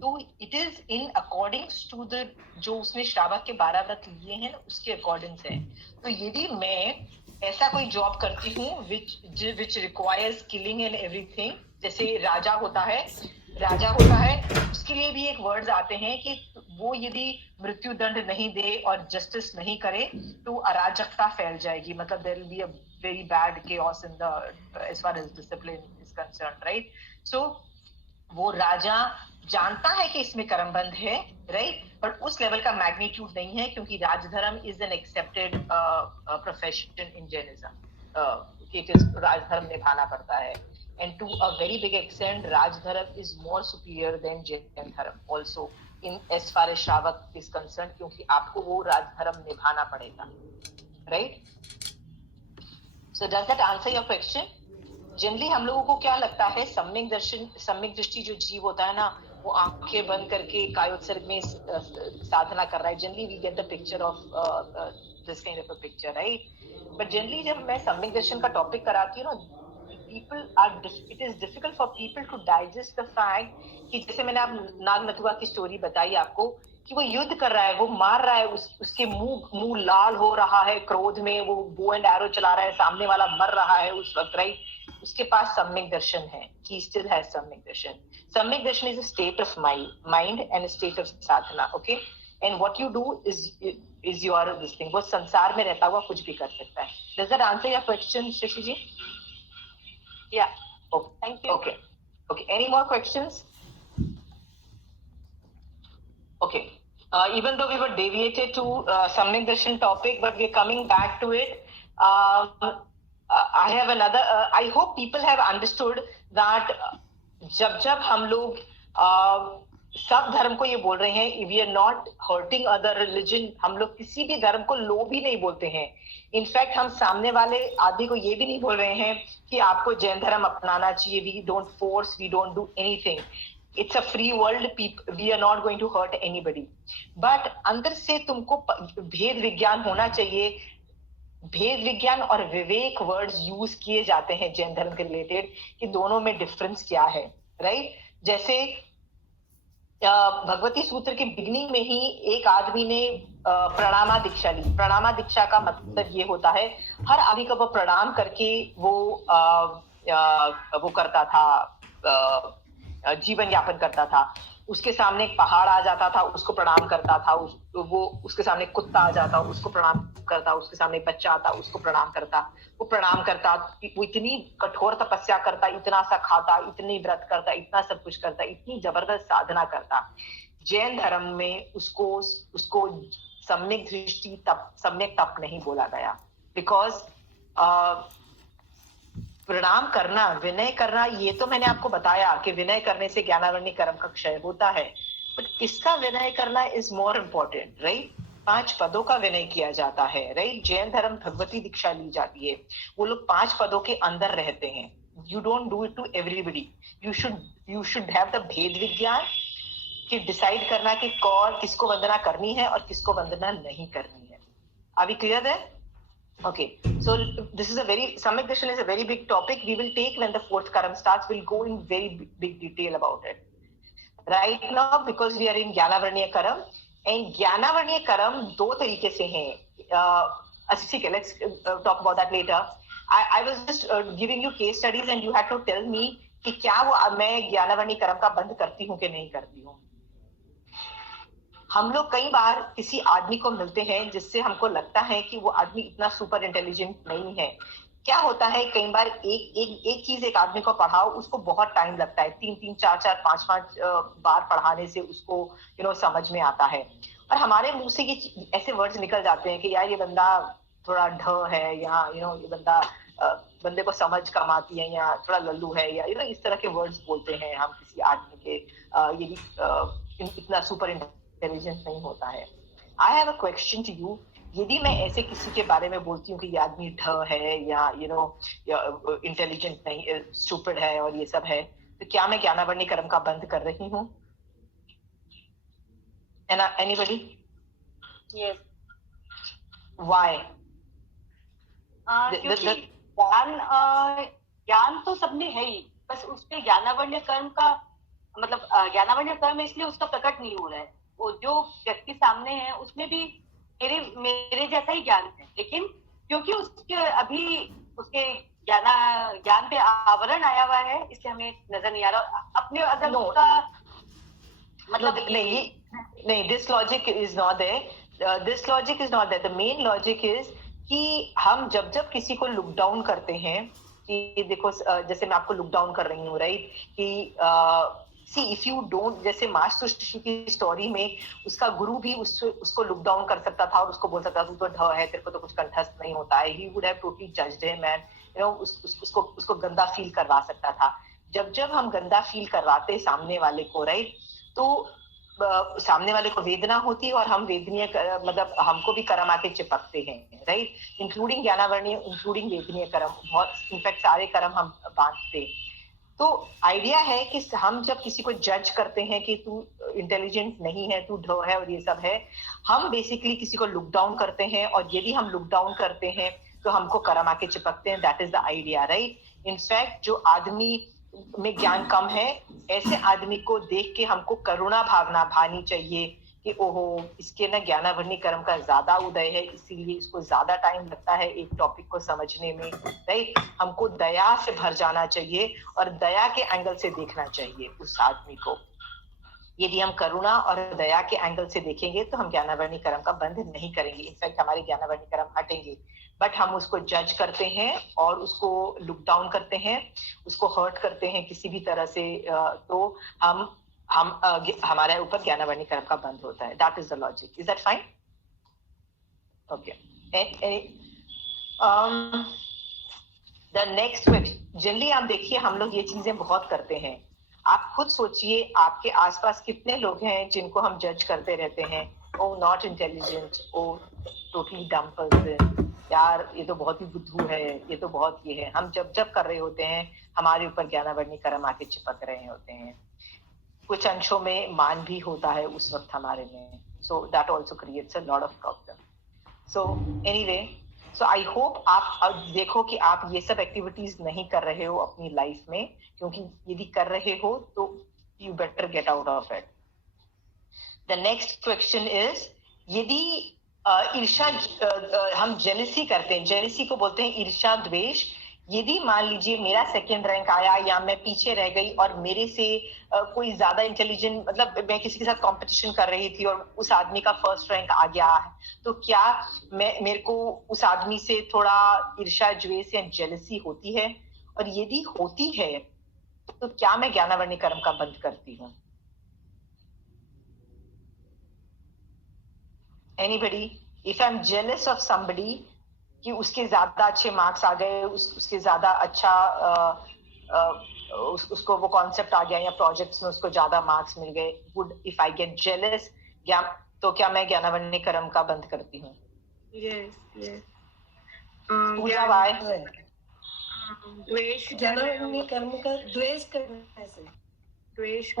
तो it is in accordings to the, जो उसने श्रावक के 12 व्रत लिए हैं उसके अकॉर्डिंग्स है। तो यदि मैं ऐसा कोई जॉब करती हूँ which requires killing and everything, जैसे राजा होता है, उसके लिए भी एक वर्ड्स आते हैं कि वो यदि मृत्यु दंड नहीं दे और जस्टिस नहीं करे तो अराजकता फैल जाएगी, मतलब there will be a very bad chaos in the as far as discipline is concerned, right? So वो राजा जानता है कि इसमें कर्मबंध है, राइट, बट उस लेवल का मैग्नीट्यूड नहीं है, क्योंकि राजधर्म is an accepted profession in Jainism. It is राजधर्म निभाना पड़ता है, and to a very big extent राजधर्म is more superior than Jain dharma also in as far as श्रावक इज कंसर्न, क्योंकि आपको वो राजधर्म निभाना पड़ेगा, right? So does that answer your question? Generally हम लोगों को क्या लगता है, सम्यक दर्शन, सम्यक दृष्टि जो जीव होता है ना, वो आंखें बंद करके कायोत्सर्ग में साधना कर रहा है। Generally we get the picture of this kind of a picture, right? But generally जब मैं सम्यक दर्शन का टॉपिक कराती हूँ ना, it is difficult for people to digest the fact कि जैसे मैंने आप नाग नथुआ की स्टोरी बताई आपको, कि वो युद्ध कर रहा है, वो मार रहा है, उसके मुंह लाल हो रहा है क्रोध में, वो बो एंड एरो चला रहा है, सामने वाला मर रहा है उस वक्त, राइट? उसके पास सम्यक दर्शन है, he still has सम्यक दर्शन। सम्यक दर्शन is a state of mind and a state of sadhana, okay? And what you do is your this thing, वो संसार में रहता हुआ कुछ भी कर सकता है। Does that answer your question, Shashi ji? Yeah. Okay. Thank you. Okay. Okay. Any more questions? Okay. Even though we were deviated to Samyak Darshan topic, but we're coming back to it. I have another. I hope people have understood that जब हम लोग सब धर्म को ये बोल रहे हैं, we are not hurting other religion, हम लोग किसी भी धर्म को लो भी नहीं बोलते हैं। इनफैक्ट हम सामने वाले आदमी को ये भी नहीं बोल रहे हैं कि आपको जैन धर्म अपनाना चाहिए। We don't force, we don't do anything. It's a free world, we are not going to hurt anybody. But अंदर से तुमको भेद विज्ञान होना चाहिए। भेद विज्ञान और विवेक वर्ड्स यूज किए जाते हैं जैन धर्म के रिलेटेड, कि दोनों में डिफरेंस क्या है, राइट? जैसे भगवती सूत्र के बिगनिंग में ही एक आदमी ने प्रणामा दीक्षा ली। प्रणामा दीक्षा का मतलब ये होता है, हर आदमी को वो प्रणाम करके वो करता था, जीवन यापन करता था। उसके सामने एक पहाड़ आ जाता था, उसको प्रणाम करता था, वो उसके सामने कुत्ता आ जाता, उसको प्रणाम करता, उसके सामने बच्चा आता, उसको प्रणाम करता, वो प्रणाम करता। वो इतनी कठोर तपस्या करता, इतना सा खाता, इतनी व्रत करता, इतना सब कुछ करता, इतनी जबरदस्त साधना करता। जैन धर्म में उसको सम्यक दृष्टि तप, सम्यक तप नहीं बोला गया, बिकॉज प्रणाम करना, विनय करना, ये तो मैंने आपको बताया कि विनय करने से ज्ञानावरणी कर्म का क्षय होता है, बट किसका विनय करना इज मोर इम्पोर्टेंट, राइट? 5 पदों का विनय किया जाता है, राइट? जैन धर्म भगवती दीक्षा ली जाती है, वो लोग 5 पदों के अंदर रहते हैं। You don't do it to everybody. You should have the भेद विज्ञान कि डिसाइड करना कि कौन किसको वंदना करनी है और किसको वंदना नहीं करनी है। आर वी क्लियर है? Okay, so this is Samyak Darshan is a very big topic. We will take when the 4th karam starts. We'll go in very big detail about it. Right now, because we are in Jnanavarniya karam, and Jnanavarniya karam दो तरीके से हैं। ठीक है, let's talk about that later. I was just giving you case studies and you had to tell me कि क्या वो मैं ज्ञानावरणी कर्म का बंद करती हूँ कि नहीं करती हूँ। हम लोग कई बार किसी आदमी को मिलते हैं जिससे हमको लगता है कि वो आदमी इतना सुपर इंटेलिजेंट नहीं है। क्या होता है, कई बार एक चीज एक आदमी को पढ़ाओ, उसको बहुत टाइम लगता है, 3 4 5 बार पढ़ाने से उसको समझ में आता है। और हमारे मुंह से ये ऐसे वर्ड्स निकल जाते हैं कि यार ये बंदा थोड़ा ढ है, या ये बंदे को समझ कम आती है, या थोड़ा लल्लू है, या इस तरह के वर्ड्स बोलते हैं हम किसी आदमी के। ये भी इतना सुपर इंटेलिजेंट नहीं होता है। I have a question to you. यदि मैं ऐसे किसी के बारे में बोलती हूँ कि ये आदमी ढ है, या इंटेलिजेंट नहीं, स्टूपिड है और ये सब है, तो क्या मैं ज्ञानावरणी कर्म का बंद कर रही हूँ? एनीबडी? Yes. Why? क्योंकि ज्ञान तो सब में है ही, बस उसमें ज्ञानावरण्य कर्म का मतलब ज्ञानावर्ण कर्म इसलिए उसका प्रकट नहीं हो रहा है, वो जो व्यक्ति सामने है उसमें भी मेरे जैसा ही ज्ञान है, लेकिन क्योंकि उसके अभी उसके ज्ञान पे आवरण आया हुआ है, इसलिए हमें नजर नहीं आ रहा अपने अगर No. उसका मतलब नहीं, this logic is not there. This logic is not there. The main logic is कि हम जब जब किसी को लुक डाउन करते हैं कि देखो जैसे मैं आपको लुक डाउन कर रही हूँ, राइट, कि सी इफ यू डोंट, जैसे मास्टर ऋषि की स्टोरी में उसका गुरु भी उसको लुक डाउन कर सकता था और उसको बोल सकता था तू तो ढ है, तेरे को तो कुछ कंठस्थ नहीं होता है, he would have totally judged him and you know उसको गंदा फील करवा सकता था। जब जब हम गंदा फील करवाते सामने वाले को, राइट, तो सामने वाले को वेदना होती है और हम वेदनीय मतलब हमको भी कर्म आके चिपकते हैं, राइट, इंक्लूडिंग ज्ञानावर्णीय, इंक्लूडिंग वेदनीय कर्म, बहुत इनफैक्ट सारे कर्म हम बांटते। तो आइडिया है कि हम जब किसी को जज करते हैं कि तू इंटेलिजेंट नहीं है, तू ढ है और ये सब है, हम बेसिकली किसी को लुक डाउन करते हैं और यदि हम लुक डाउन करते हैं तो हमको कर्म आके चिपकते हैं। That is the idea, right. In fact जो आदमी में ज्ञान कम है, ऐसे आदमी को देख के हमको करुणा भावना भानी चाहिए कि ओहो इसके ना ज्ञानावर्णी कर्म का ज्यादा उदय है, इसीलिए इसको ज्यादा टाइम लगता है एक टॉपिक को समझने में, राइट। हमको दया से भर जाना चाहिए और दया के एंगल से देखना चाहिए उस आदमी को। यदि हम करुणा और दया के एंगल से देखेंगे तो हम ज्ञानावर्णी कर्म का बंध नहीं करेंगे, इनफैक्ट हमारे ज्ञानावर्णी कर्म हटेंगे। बट हम उसको जज करते हैं और उसको लुक डाउन करते हैं, उसको हर्ट करते हैं किसी भी तरह से, तो हम हमारे ऊपर ज्ञानावर्णी कर्म का बंध होता है। That is the logic. Is that fine? Okay. The next question, generally आप देखिए हम लोग ये चीजें बहुत करते हैं। आप खुद सोचिए आपके आसपास कितने लोग हैं जिनको हम जज करते रहते हैं, oh not intelligent, oh totally dumb person, यार ये तो बहुत ही बुद्धू है, ये तो बहुत ये है। हम जब जब कर रहे होते हैं हमारे ऊपर ज्ञानावर्णी कर्म आके चिपक रहे होते हैं। कुछ अंशों में मान भी होता है उस वक्त हमारे में, so that also creates a lot of problem. So anyway, so I hope आप अब देखो कि आप ये सब एक्टिविटीज नहीं कर रहे हो अपनी लाइफ में, क्योंकि यदि कर रहे हो तो you better get out of it. The next question is, यदि ईर्षा, हम जेलसी करते हैं, जेलसी को बोलते हैं ईर्षा द्वेष। यदि मान लीजिए मेरा सेकंड रैंक आया या मैं पीछे रह गई और मेरे से कोई ज्यादा इंटेलिजेंट, मतलब मैं किसी के साथ कंपटीशन कर रही थी और उस आदमी का फर्स्ट रैंक आ गया है, तो क्या मेरे को उस आदमी से थोड़ा ईर्षा द्वेष या जेलसी होती है? और यदि होती है तो क्या मैं ज्ञानावर्णी कर्म का बंध करती हूँ? Anybody? If I'm jealous of somebody कि उसके ज्यादा अच्छे मार्क्स आ गए, उसके ज्यादा अच्छा उसको वो कॉन्सेप्ट आ गया या प्रोजेक्ट्स में उसको ज्यादा मार्क्स मिल गए, would if I get jealous, तो क्या मैं ज्ञानावर्णी कर्म का बंद करती हूँ? yes पूजा बाय। द्वेष ज्ञानावर्णी कर्म का द्वेष करने से, द्वेष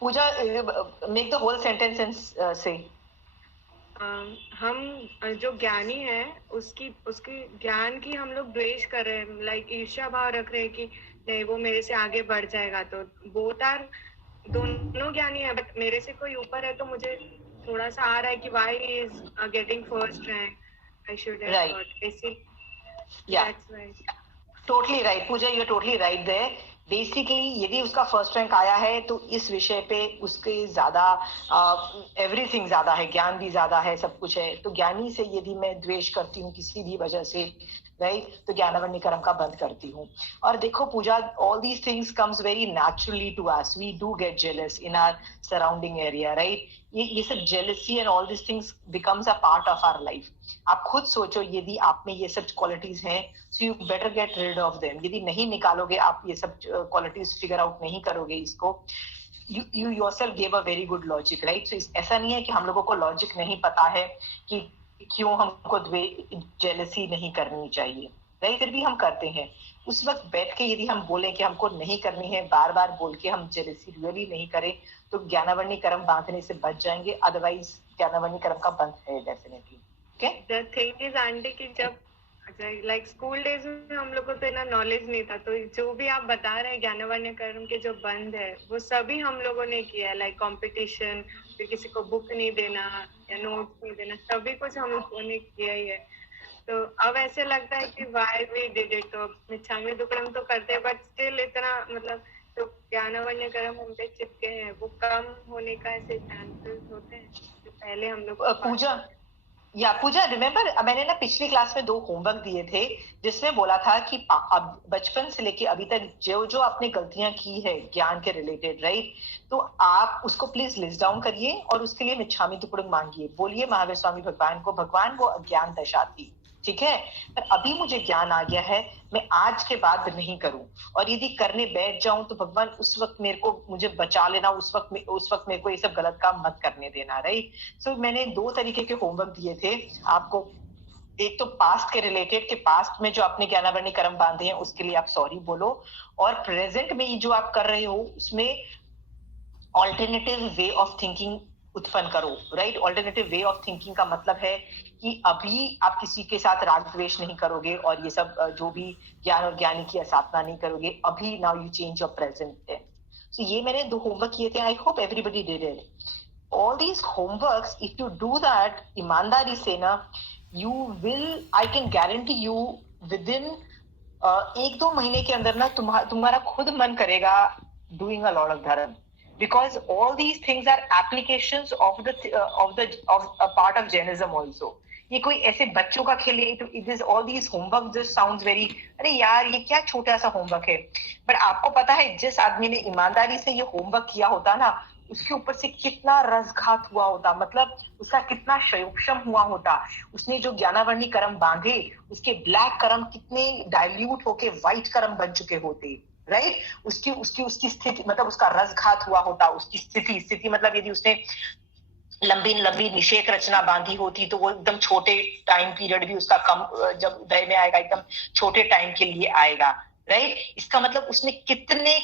पूजा मेक द होल सेंटेंस से। हम जो ज्ञानी है उसकी ज्ञान की हम लोग द्वेष कर रहे हैं, लाइक ईर्ष्या भाव रख रहे हैं कि नहीं वो मेरे से आगे बढ़ जाएगा। तो बोथ आर, दोनों ज्ञानी है बट मेरे से कोई ऊपर है तो मुझे थोड़ा सा आ रहा है कि why is getting first rank, I should have got ऐसे। That's right, totally right Pooja, you are totally right there. Basically यदि उसका फर्स्ट रैंक आया है तो इस विषय पे उसके ज्यादा एवरीथिंग ज्यादा है, ज्ञान भी ज्यादा है, सब कुछ है। तो ज्ञानी से यदि मैं द्वेष करती हूँ किसी भी वजह से, राइट, तो ज्ञानावर्णी कर्म का बंद करती हूँ। और देखो Pooja, all these things comes very naturally to us, we do get jealous in our surrounding area, right. ये सब jealousy and all this things becomes a part of our life. आप खुद सोचो यदि आप में ये सब क्वालिटीज हैं, so you better get rid of them. यदि नहीं निकालोगे, आप ये सब क्वालिटीज फिगर आउट नहीं करोगे इसको, you yourself gave a very good logic, right? So ऐसा नहीं है कि हम लोगों को लॉजिक नहीं पता है कि क्यों हमको जेलसी नहीं करनी चाहिए, राइट? फिर भी हम करते हैं। उस वक्त बैठ के यदि हम बोलें कि हमको नहीं करनी है, बार बार बोल के हम जेलसी रियली नहीं करें, तो ज्ञानावर्णी कर्म बांधने से बच जाएंगे। अदरवाइज ज्ञानावर्णी कर्म का बंध है definitely. Okay, the thing is aunty कि जब अच्छा, लाइक स्कूल डेज में हम लोग को तो इतना नॉलेज नहीं था, तो जो भी आप बता रहे हैं ज्ञानवान्य कर्म के जो बंद है वो सभी हम लोगों ने किया है, लाइक कंपटीशन, फिर किसी को बुक नहीं देना या नोट्स नहीं देना, सभी कुछ हम लोगों ने किया ही है। तो अब ऐसे लगता है कि वाई वी डिड इट, तो मिच्छामी दुक्कडम तो करते हैं बट स्टिल इतना मतलब जो ज्ञानवान्य कर्म हम पे चिपके हैं वो कम होने का ऐसे चांसेस होते हैं जो पहले हम लोग पूजा रिमेम्बर मैंने ना पिछली क्लास में 2 होमवर्क दिए थे जिसमें बोला था कि अब बचपन से लेके अभी तक जो जो आपने गलतियां की है ज्ञान के रिलेटेड, राइट, तो आप उसको प्लीज लिस्ट डाउन करिए और उसके लिए मिच्छामी दुक्कडम मांगिए, बोलिए महावीर स्वामी भगवान को, भगवान वो अज्ञान दशा थी, ठीक है, पर अभी मुझे ज्ञान आ गया है, मैं आज के बाद नहीं करूं, और यदि करने बैठ जाऊं तो भगवान उस वक्त मुझे बचा लेना, उस वक्त मेरे को ये सब गलत काम मत करने देना, राइट। सो मैंने 2 तरीके के होमवर्क दिए थे आपको। एक तो पास्ट के रिलेटेड, के पास्ट में जो आपने ज्ञानावरणी कर्म बांधे हैं उसके लिए आप सॉरी बोलो, और प्रेजेंट में जो आप कर रहे हो उसमें ऑल्टरनेटिव वे ऑफ थिंकिंग उत्पन्न करो, right. Alternative way of thinking का मतलब है कि अभी आप किसी के साथ राग द्वेष नहीं करोगे और ये सब जो भी ज्ञान और ज्ञानी की असाधना नहीं करोगे, अभी now you change your present. So ये मैंने 2 होमवर्क किए थे, I hope everybody did it. All these homeworks if you do that ईमानदारी से ना, you will, I can guarantee you within 1-2 महीने के अंदर ना तुम्हारा खुद मन करेगा doing a lot of dharma, because all these things are applications of a part of Jainism also. ये कोई ऐसे बच्चों का खेल है, तो it is all these homework just sounds very, अरे यार ये क्या छोटा सा होमवर्क है, बट आपको पता है जिस आदमी ने ईमानदारी से ये होमवर्क किया होता ना, उसके ऊपर से कितना रसघात हुआ होता, मतलब उसका कितना शयोक्षम हुआ होता, उसने जो ज्ञानावरणी कर्म बांधे उसके ब्लैक कर्म कितने डाइल्यूट होके व्हाइट कर्म बन चुके होते, राइट। उसकी स्थिति मतलब उसका रसघात हुआ होता, उसकी स्थिति मतलब यदि उसने लंबी निषेक रचना बांधी होती तो वो एकदम छोटे टाइम पीरियड भी उसका कम, जब उदय में आएगा एकदम छोटे टाइम के लिए आएगा, राइट। इसका मतलब उसने कितने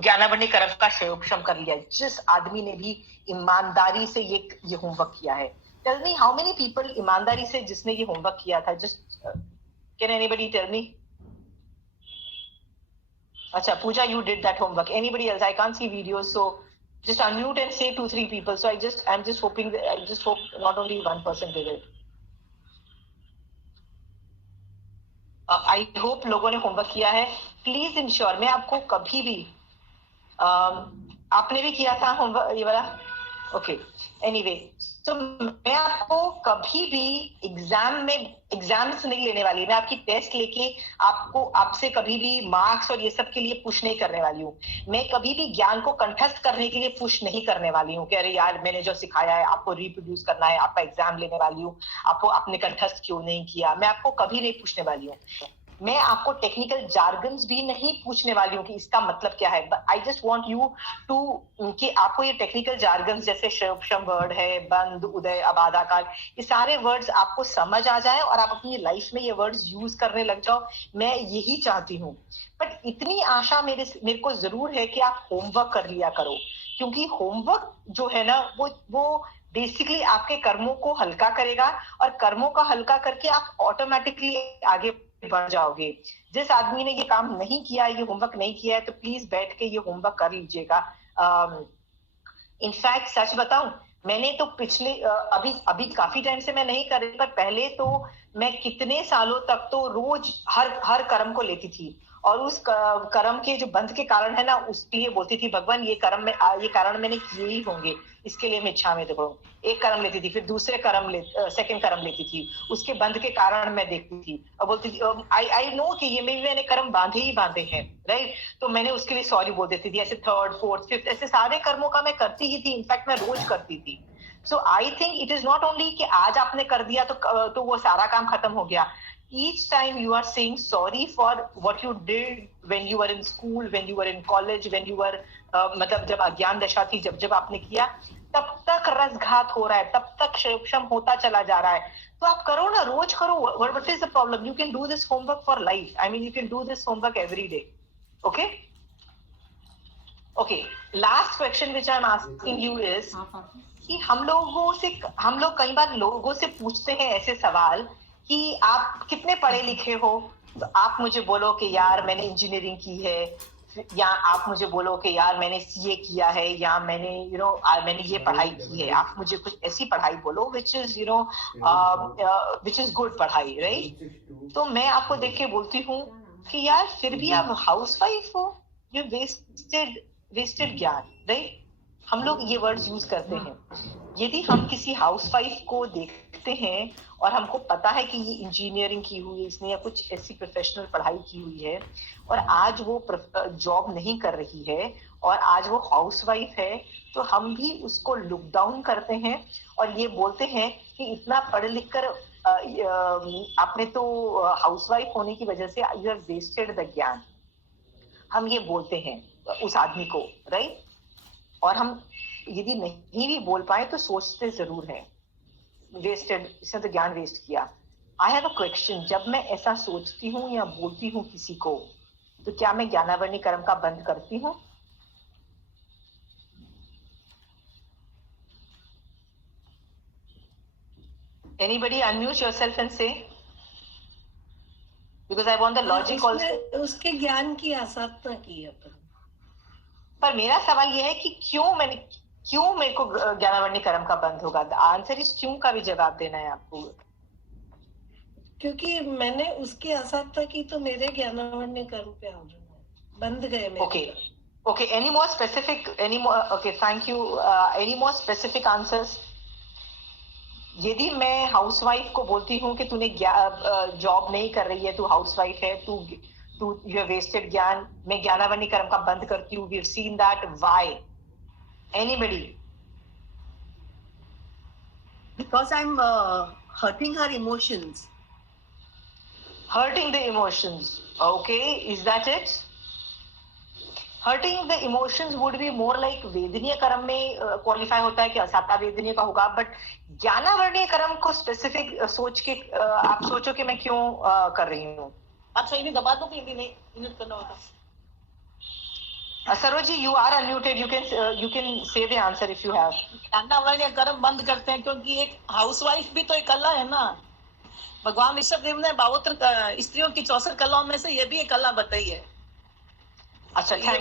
ज्ञानावरणी कर्म का शयोक्षम कर लिया जिस आदमी ने भी ईमानदारी से ये होमवर्क किया है। Tell me how many people ईमानदारी से जिसने ये होमवर्क किया था, just can anybody tell me? Acha, Pooja, you did that homework. Anybody else? I can't see videos, so just unmute and say 2-3 people. So I'm just hoping that, I just hope not only one person did it. I hope लोगों ने homework किया है. Please ensure, मैं आपको कभी भी, आपने भी किया था होमवर्क ये वाला? Okay. Anyway, तो मैं आपको कभी भी एग्जाम्स नहीं लेने वाली, मैं आपकी टेस्ट लेके आपसे कभी भी मार्क्स और ये सब के लिए पुश नहीं करने वाली हूँ। मैं कभी भी ज्ञान को कंठस्थ करने के लिए पुश नहीं करने वाली हूँ कि अरे यार मैंने जो सिखाया है आपको रिप्रोड्यूस करना है, आपका एग्जाम लेने वाली हूँ, आपको आपने कंठस्थ क्यों नहीं किया, मैं आपको कभी नहीं पूछने वाली हूँ। मैं आपको टेक्निकल जार्गन्स भी नहीं पूछने वाली हूँ कि इसका मतलब क्या है। I just want you to, कि आपको ये टेक्निकल जार्गन्स जैसे शयोक्षम वर्ड है, बंद, उदय, अबाधाकाल, ये सारे वर्ड्स आपको समझ आ जाए और आप अपनी लाइफ में ये वर्ड्स यूज करने लग जाओ, मैं यही चाहती हूँ। बट इतनी आशा मेरे को जरूर है कि आप होमवर्क कर लिया करो, क्योंकि होमवर्क जो है ना वो बेसिकली आपके कर्मों को हल्का करेगा, और कर्मों का हल्का करके आप ऑटोमेटिकली आगे बढ़ जाओगे। जिस आदमी ने ये काम नहीं किया, ये होमवर्क नहीं किया है, तो प्लीज बैठ के ये होमवर्क कर लीजिएगा। इनफैक्ट सच बताऊं, मैंने तो पिछले अभी काफी टाइम से मैं नहीं कर रही, पर पहले तो मैं कितने सालों तक तो रोज हर कर्म को लेती थी, और उस कर्म के जो बंध के कारण है ना, उसके लिए बोलती थी भगवान ये कारण मैंने किए ही होंगे, इसके लिए मैं इच्छा में देखूं। एक कर्म लेती थी, फिर दूसरे सेकंड कर्म लेती थी, उसके बंध के कारण मैं देखती थी और बोलती थी आई नो कि ये मैंने कर्म बांधे हैं, राइट। तो मैंने उसके लिए सॉरी बोल देती थी। ऐसे 3rd, 4th, 5th ऐसे सारे कर्मों का मैं करती ही थी, इनफैक्ट मैं रोज करती थी। So I think it is not only कि आज आपने कर दिया तो वो सारा काम खत्म हो गया। Each time you are saying sorry for what you did when you were in school, when you were in college, when you were मतलब जब अज्ञान दशा थी, जब आपने किया, तब तक रसघात हो रहा है, तब तक शयोक्षम होता चला जा रहा है। तो आप करो ना, रोज करो। What is the problem? You can do this homework for life. I mean, you can do this homework every day. Okay? Okay. Last question which I'm asking you is कि हम लोग कई बार लोगों से पूछते हैं ऐसे सवाल कि आप कितने पढ़े लिखे हो, तो आप मुझे बोलो कि यार मैंने इंजीनियरिंग की है, या आप मुझे बोलो कि यार मैंने सीए किया है, या मैंने मैंने ये पढ़ाई की है। आप मुझे कुछ ऐसी पढ़ाई बोलो which is which is good पढ़ाई, राइट? तो मैं आपको देख के बोलती हूँ कि यार फिर भी आप हाउस वाइफ हो, ये वेस्टेड ज्ञान, राइट? हम लोग ये वर्ड्स यूज करते हैं। यदि हम किसी हाउसवाइफ को देखते हैं और हमको पता है कि ये इंजीनियरिंग की हुई है इसने, या कुछ ऐसी प्रोफेशनल पढ़ाई की हुई है, और आज वो जॉब नहीं कर रही है और आज वो हाउसवाइफ है, तो हम भी उसको लुक डाउन करते हैं और ये बोलते हैं कि इतना पढ़ लिख कर आपने तो हाउसवाइफ होने की वजह से यू हैव वेस्टेड द ज्ञान। हम ये बोलते हैं उस आदमी को, राइट? और हम यदि नहीं भी बोल पाए तो सोचते जरूर हैं, वेस्टेड, इसने तो ज्ञान वेस्ट किया। आई हैव अ क्वेश्चन, जब मैं ऐसा सोचती हूँ या बोलती हूँ किसी को, तो क्या मैं ज्ञानावर्णी कर्म का बंद करती हूँ? Anybody unmute yourself and say, because I want the logic also. उसके ज्ञान की आसाधना की है पर मेरा सवाल यह है कि क्यों मेरे को ज्ञानावर्णी कर्म का बंद होगा? आंसर इस क्यों का भी जवाब देना है आपको। क्योंकि मैंने उसकी आसाधना की तो मेरे ज्ञानावर्णी कर्म पे बंद गए मेरे। Okay, any more specific, okay, thank you. Any more specific answers? यदि मैं हाउसवाइफ को बोलती हूँ कि तूने जॉब नहीं कर रही है, तू हाउसवाइफ है, तू यू हैव वेस्टेड ज्ञान, मैं ज्ञानावर्णी कर्म का बंद करती हूँ। We have seen that. Why? Anybody? Because I'm hurting her emotions. Hurting the emotions. Okay, is that it? Hurting the emotions would be more like वेदनीय कर्म में क्वालिफाई होता है कि असाता वेदनीय का होगा, बट ज्ञानावर्णीय कर्म को स्पेसिफिक सोच के आप सोचो कि मैं क्यों कर रही हूँ। अच्छा, इन्हें दबा दो कि नहीं इन्हें करना होता। Sarojini, you are unmuted. You can say the answer if you have. ज्ञानावर्णीय कर्म बंद करते हैं क्योंकि एक हाउसवाइफ भी तो एक कला है ना। भगवान विश्वदेव ने 72 स्त्रियों की 64 कलाओं में से ये भी एक कला बताई है। अच्छा, thank you.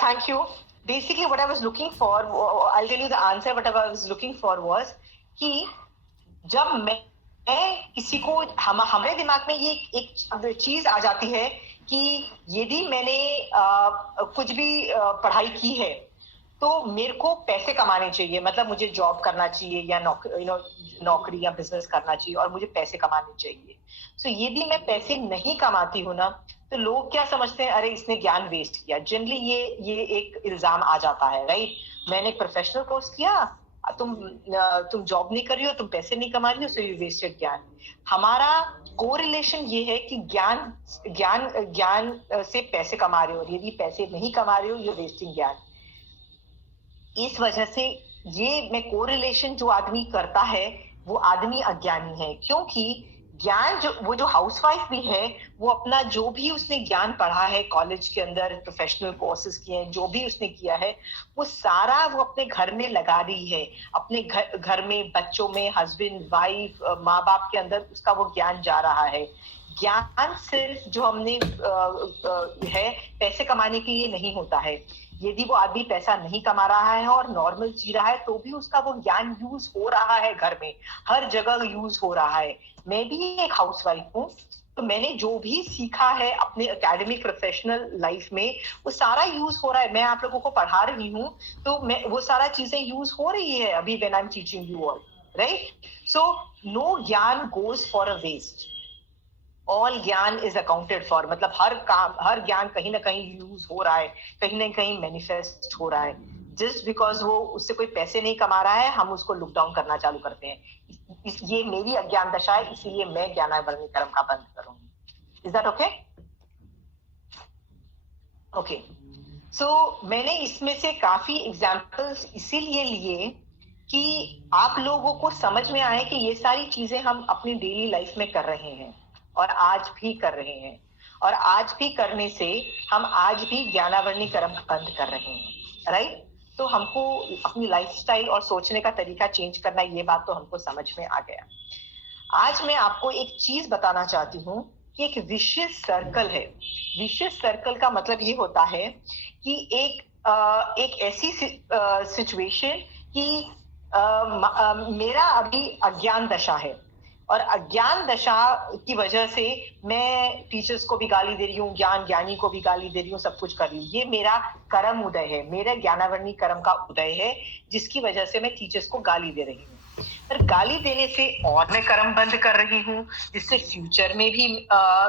Thank you. Basically, what I was looking for, I'll tell you the answer. What I was looking for was कि जब मैं किसी को, हमारे दिमाग में ये एक चीज आ जाती है कि यदि मैंने कुछ भी पढ़ाई की है तो मेरे को पैसे कमाने चाहिए, मतलब मुझे जॉब करना चाहिए या नौकरी या बिजनेस करना चाहिए और मुझे पैसे कमाने चाहिए। सो यदि मैं पैसे नहीं कमाती हूँ ना, तो लोग क्या समझते हैं, अरे इसने ज्ञान वेस्ट किया। जनरली ये एक इल्जाम आ जाता है, राइट? मैंने एक प्रोफेशनल कोर्स किया, तुम जॉब नहीं कर रही हो, तुम पैसे नहीं कमा रही हो, सो यू वेस्टेड ज्ञान। हमारा कोरिलेशन ये है कि ज्ञान से पैसे कमा रहे हो, और यदि पैसे नहीं कमा रहे हो, यू वेस्टिंग ज्ञान। इस वजह से ये मैं कोरिलेशन जो आदमी करता है वो आदमी अज्ञानी है, क्योंकि ज्ञान वो जो हाउसवाइफ भी है, वो अपना जो भी उसने ज्ञान पढ़ा है कॉलेज के अंदर, प्रोफेशनल कोर्सेज किए हैं, जो भी उसने किया है, वो सारा वो अपने घर में लगा रही है, अपने घर में, बच्चों में, हस्बैंड वाइफ, माँ बाप के अंदर उसका वो ज्ञान जा रहा है। ज्ञान सिर्फ जो हमने है पैसे कमाने के लिए नहीं होता है। यदि वो आदमी पैसा नहीं कमा रहा है और नॉर्मल जी रहा है, तो भी उसका वो ज्ञान यूज हो रहा है, घर में हर जगह यूज हो रहा है। मैं भी एक हाउसवाइफ हूँ, तो मैंने जो भी सीखा है अपने एकेडमिक प्रोफेशनल लाइफ में, वो सारा यूज हो रहा है। मैं आप लोगों को पढ़ा रही हूँ, तो मैं वो सारा चीजें यूज हो रही है अभी when I am teaching you all, right? So no gyan goes for a waste, all gyan is accounted for. मतलब हर ज्ञान कहीं ना कहीं यूज हो रहा है, कहीं ना कहीं मैनिफेस्ट हो रहा है। जस्ट बिकॉज वो उससे कोई पैसे नहीं कमा रहा है, हम उसको लुक डाउन करना चालू करते हैं। ये मेरी अज्ञान दशा है, इसीलिए मैं ज्ञानावर्णी कर्म का बंद करूंगी। Is that okay? ओके, सो मैंने इसमें से काफी एग्जाम्पल्स इसीलिए लिए कि आप लोगों को समझ में आए कि ये सारी चीजें हम अपनी डेली लाइफ में कर रहे हैं और आज भी कर रहे हैं, और आज भी करने से हम आज भी ज्ञानावर्णी कर्म बंद कर रहे हैं, राइट? तो हमको अपनी लाइफस्टाइल और सोचने का तरीका चेंज करना, ये बात तो हमको समझ में आ गया। आज मैं आपको एक चीज बताना चाहती हूँ कि एक विशियस सर्कल है। विशियस सर्कल का मतलब ये होता है कि एक ऐसी सिचुएशन कि मेरा अभी अज्ञान दशा है और अज्ञान दशा की वजह से मैं टीचर्स को भी गाली दे रही हूँ, ज्ञानी को भी गाली दे रही हूँ, सब कुछ कर रही हूँ। ये मेरा कर्म उदय है, मेरा ज्ञानावर्णी कर्म का उदय है, जिसकी वजह से मैं टीचर्स को गाली दे रही हूँ। पर गाली देने से और मैं कर्म बंद कर रही हूँ, जिससे फ्यूचर में भी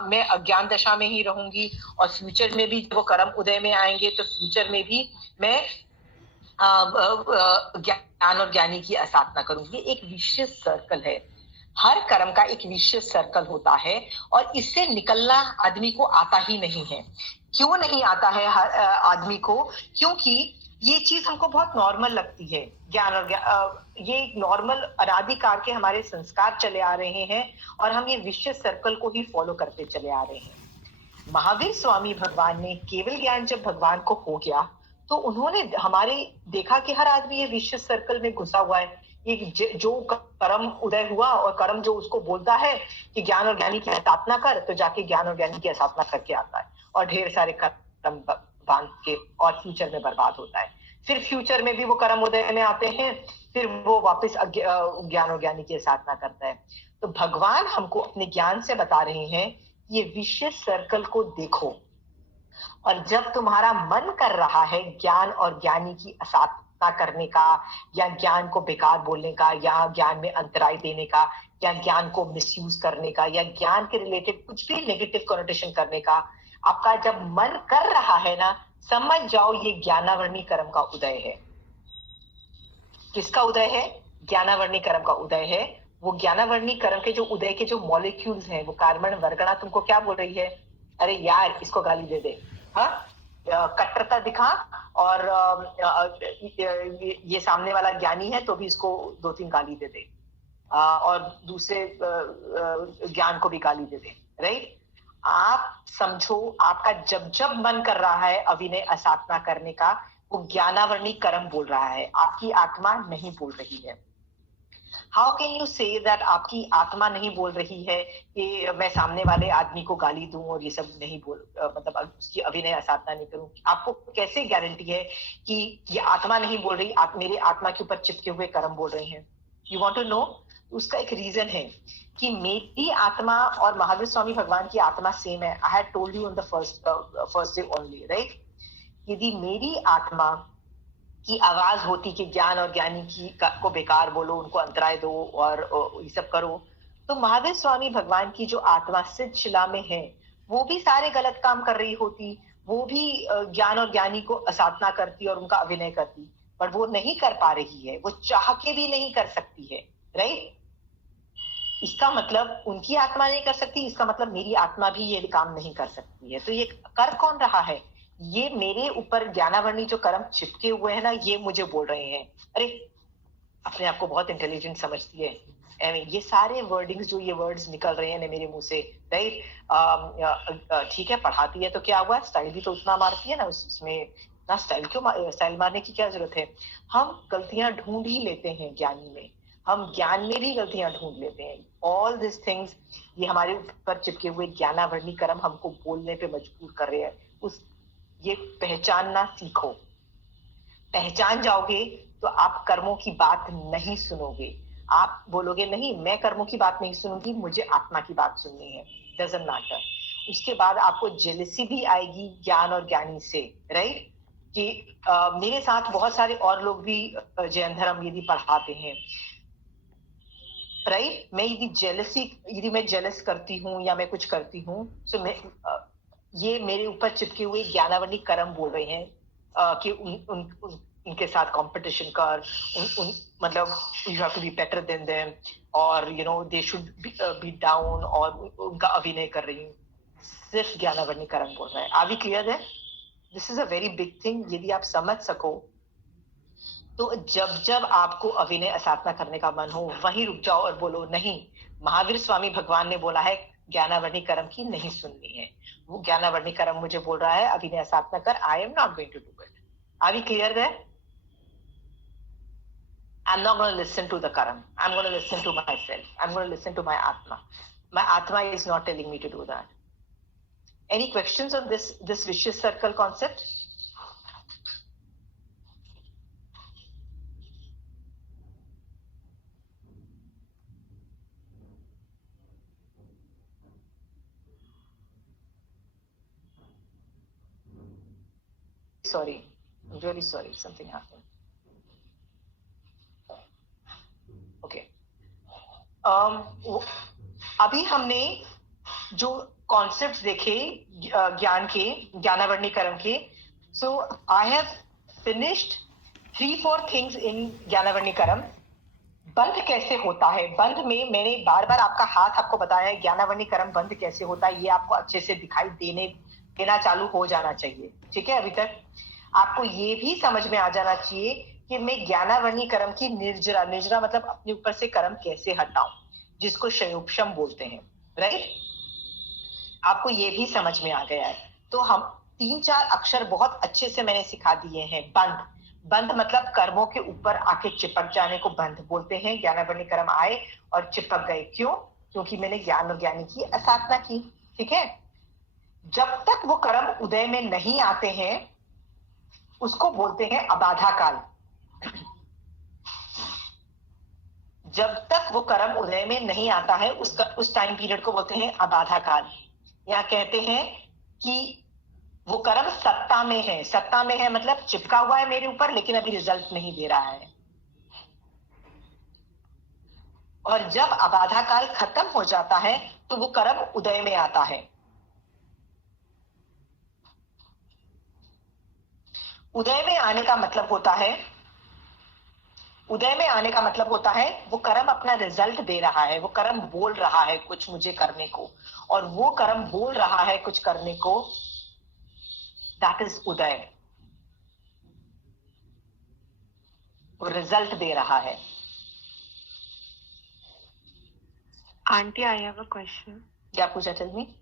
मैं अज्ञान दशा में ही रहूंगी और फ्यूचर में भी जब वो कर्म उदय में आएंगे तो फ्यूचर में भी मैं ज्ञान और ज्ञानी की असाधना करूंगी। एक विशियस सर्कल है, हर कर्म का एक विशियस सर्कल होता है और इससे निकलना आदमी को आता ही नहीं है। क्यों नहीं आता है हर आदमी को? क्योंकि ये चीज हमको बहुत नॉर्मल लगती है। ज्ञान और ये नॉर्मल अनादिकाल के हमारे संस्कार चले आ रहे हैं और हम ये विशियस सर्कल को ही फॉलो करते चले आ रहे हैं। महावीर स्वामी भगवान ने केवल ज्ञान जब भगवान को हो गया तो उन्होंने हमारे देखा कि हर आदमी ये विशियस सर्कल में घुसा हुआ है। ये जो कर्म उदय हुआ और कर्म जो उसको बोलता है कि ज्ञान और ज्ञानी की स्थापना कर, तो जाके ज्ञान और ज्ञानी की स्थापना करके आता है और ढेर सारे कर्म बांध के और फ्यूचर में बर्बाद होता है। फिर फ्यूचर में भी वो कर्म उदय में आते हैं, फिर वो वापस ज्ञान और ज्ञानी की साधना करता है। तो भगवान हमको अपने ज्ञान से बता रहे हैं ये विशियस सर्कल को देखो, और जब तुम्हारा मन कर रहा है ज्ञान और ज्ञानी की साधना करने का या ज्ञान को बेकार बोलने का या ज्ञान में अंतराय देने का या ज्ञान को मिसयूज करने का या ज्ञान के रिलेटेड कुछ भी नेगेटिव कॉनोटेशन करने का आपका जब मन कर रहा है ना, समझ जाओ ये ज्ञानावर्णी कर्म का उदय है। किसका उदय है? ज्ञानावर्णी कर्म का उदय है। वो ज्ञानावर्णी कर्म के जो उदय के जो मॉलिक्यूल्स हैं, वो कार्बन वर्गणा तुमको क्या बोल रही है? अरे यार इसको गाली दे दे, हाँ कट्टरता दिखा, और ये सामने वाला ज्ञानी है तो भी इसको 2-3 गाली दे दे, और दूसरे ज्ञान को भी गाली दे दे। राइट? आप समझो आपका जब जब मन कर रहा है अभिनय असाधना करने का, वो ज्ञानावर्णी कर्म बोल रहा है, आपकी आत्मा नहीं बोल रही है। How can you say that आपकी आत्मा नहीं बोल रही है कि मैं सामने वाले आदमी को गाली दूं और ये सब नहीं मतलब उसकी अभिनय असाधना नहीं करूं? आपको कैसे गारंटी है कि ये आत्मा नहीं बोल रही, आप मेरे आत्मा के ऊपर चिपके हुए कर्म बोल रहे हैं? You want to know? उसका एक रीजन है कि मेरी आत्मा और महावीर स्वामी भगवान की आत्मा सेम है। I had told you on the first day only, right? यदि मेरी आत्मा की आवाज होती कि ज्ञान और ज्ञानी की को बेकार बोलो, उनको अंतराय दो और ये सब करो, तो महावीर स्वामी भगवान की जो आत्मा सिद्ध शिला में है वो भी सारे गलत काम कर रही होती, वो भी ज्ञान और ज्ञानी को असाधना करती और उनका अभिनय करती, पर वो नहीं कर पा रही है, वो चाह के भी नहीं कर सकती है। राइट? इसका मतलब उनकी आत्मा नहीं कर सकती, इसका मतलब मेरी आत्मा भी ये काम नहीं कर सकती है। तो ये कर कौन रहा है? ये मेरे ऊपर ज्ञानावर्णी जो कर्म चिपके हुए हैं ना, ये मुझे बोल रहे हैं। अरे अपने आप को बहुत इंटेलिजेंट समझती है। ये सारे वर्डिंग्स जो ये वर्ड्स निकल रहे हैं ना मेरे मुंह से, राइट? ठीक है, पढ़ाती है तो क्या हुआ, स्टाइल भी तो उतना मारती है ना, उसमें ना स्टाइल क्यों, स्टाइल मारने की क्या जरूरत है? हम गलतियां ढूंढ ही लेते हैं ज्ञानी में, हम ज्ञान में भी गलतियां ढूंढ लेते हैं। ऑल दिस थिंग्स, ये हमारे ऊपर चिपके हुए ज्ञानावर्णी कर्म हमको बोलने पे मजबूर कर रहे हैं। ये पहचानना सीखो। पहचान जाओगे तो आप कर्मों की बात नहीं सुनोगे। आप बोलोगे नहीं, मैं कर्मों की बात नहीं सुनूंगी, मुझे आत्मा की बात सुननी है, डजंट मैटर। उसके बाद आपको जेलसी भी आएगी ज्ञान और ज्ञानी से, राइट? कि मेरे साथ बहुत सारे और लोग भी जैन धर्म यदि पढ़ाते हैं, राइट? यदि मैं जेलस करती हूँ या मैं कुछ करती हूँ, तो मैं ये मेरे ऊपर चिपके हुए ज्ञानावर्णी कर्म बोल रहे हैं कि उनके साथ कंपटीशन कर, मतलब you have to be better than them, और you know they should be down, और उनका अभिनय कर रही हूँ। सिर्फ ज्ञानावर्णी कर्म बोल रहा है। आर वी क्लियर है? This is a very big thing. यदि आप समझ सको तो जब जब आपको अभिनय असाधना करने का मन हो, वहीं रुक जाओ और बोलो नहीं, महावीर स्वामी भगवान ने बोला है ज्ञानावर्णी कर्म की नहीं सुननी है। वो ज्ञानावर्णी कर्म मुझे बोल रहा है अभिनय साधना कर, I am not going to do it. Are we clear there? I'm not going to listen to the karam. I'm going to listen to myself. I'm going to listen to my atma. My atma is not telling me to do that. Any questions on this vicious circle concept? Sorry, I'm really sorry. Something happened. Okay. अभी हमने जो concepts देखे ज्ञान के, ज्ञानावर्णीकरण के, so I have finished 3-4 things in ज्ञानावर्णीकरण. बंध कैसे होता है? बंध में मैंने बार बार आपका हाथ आपको बताया है ज्ञानावर्णीकरण बंध कैसे होता है, ये आपको अच्छे से दिखाई देना चालू हो जाना चाहिए. ठीक है, अभी तक आपको ये भी समझ में आ जाना चाहिए कि मैं ज्ञानावर्णीकरण की निर्जरा मतलब अपने ऊपर से कर्म कैसे हटाऊं, जिसको शयोपशम बोलते हैं. राइट, आपको ये भी समझ में आ गया है. तो हम 3-4 अक्षर बहुत अच्छे से मैंने सिखा दिए हैं. बंध मतलब कर्मों के ऊपर आके चिपक जाने को बंध बोलते हैं. ज्ञानावर्णीकरण आए और चिपक गए. क्यों? क्योंकि मैंने ज्ञान और ज्ञानी की असाधना की. ठीक है, जब तक वो कर्म उदय में नहीं आते हैं उसको बोलते हैं अबाधा काल. जब तक वो कर्म उदय में नहीं आता है उस टाइम पीरियड को बोलते हैं अबाधा काल. या कहते हैं कि वो कर्म सत्ता में है. सत्ता में है मतलब चिपका हुआ है मेरे ऊपर, लेकिन अभी रिजल्ट नहीं दे रहा है. और जब अबाधा काल खत्म हो जाता है तो वो कर्म उदय में आता है. उदय में आने का मतलब होता है, उदय में आने का मतलब होता है वो कर्म अपना रिजल्ट दे रहा है. वो कर्म बोल रहा है कुछ मुझे करने को, और वो कर्म बोल रहा है कुछ करने को. दैट इज उदय. वो रिजल्ट दे रहा है. Aunty, I have a question. क्या पूछा? Tell me.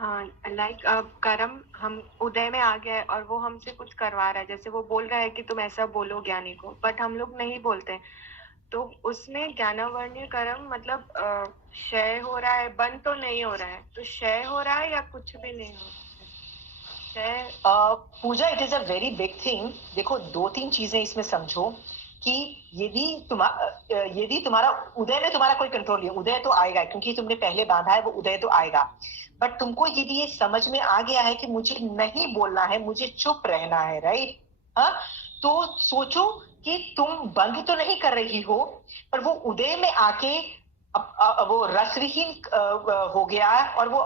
लाइक कर्म हम उदय में आ गया और वो हमसे कुछ करवा रहा है, जैसे वो बोल रहा है कि तुम ऐसा बोलो ज्ञानी को, बट हम लोग नहीं बोलते. तो उसमें ज्ञानावर्णीय कर्म मतलब क्षय हो रहा है, बंद तो नहीं हो रहा है. तो क्षय हो रहा है या कुछ भी नहीं हो रहा है? Pooja, it is a very big thing. देखो, 2-3 चीजें इसमें समझो कि यदि तुम्हारा उदय में तुम्हारा कोई कंट्रोल नहीं, उदय तो आएगा क्योंकि तुमने पहले बांधा है, वो उदय तो आएगा. बट तुमको यदि ये समझ में आ गया है कि मुझे नहीं बोलना है, मुझे चुप रहना है, राइट? हाँ, तो सोचो कि तुम बंद तो नहीं कर रही हो, पर वो उदय में आके वो रसविहीन हो गया और वो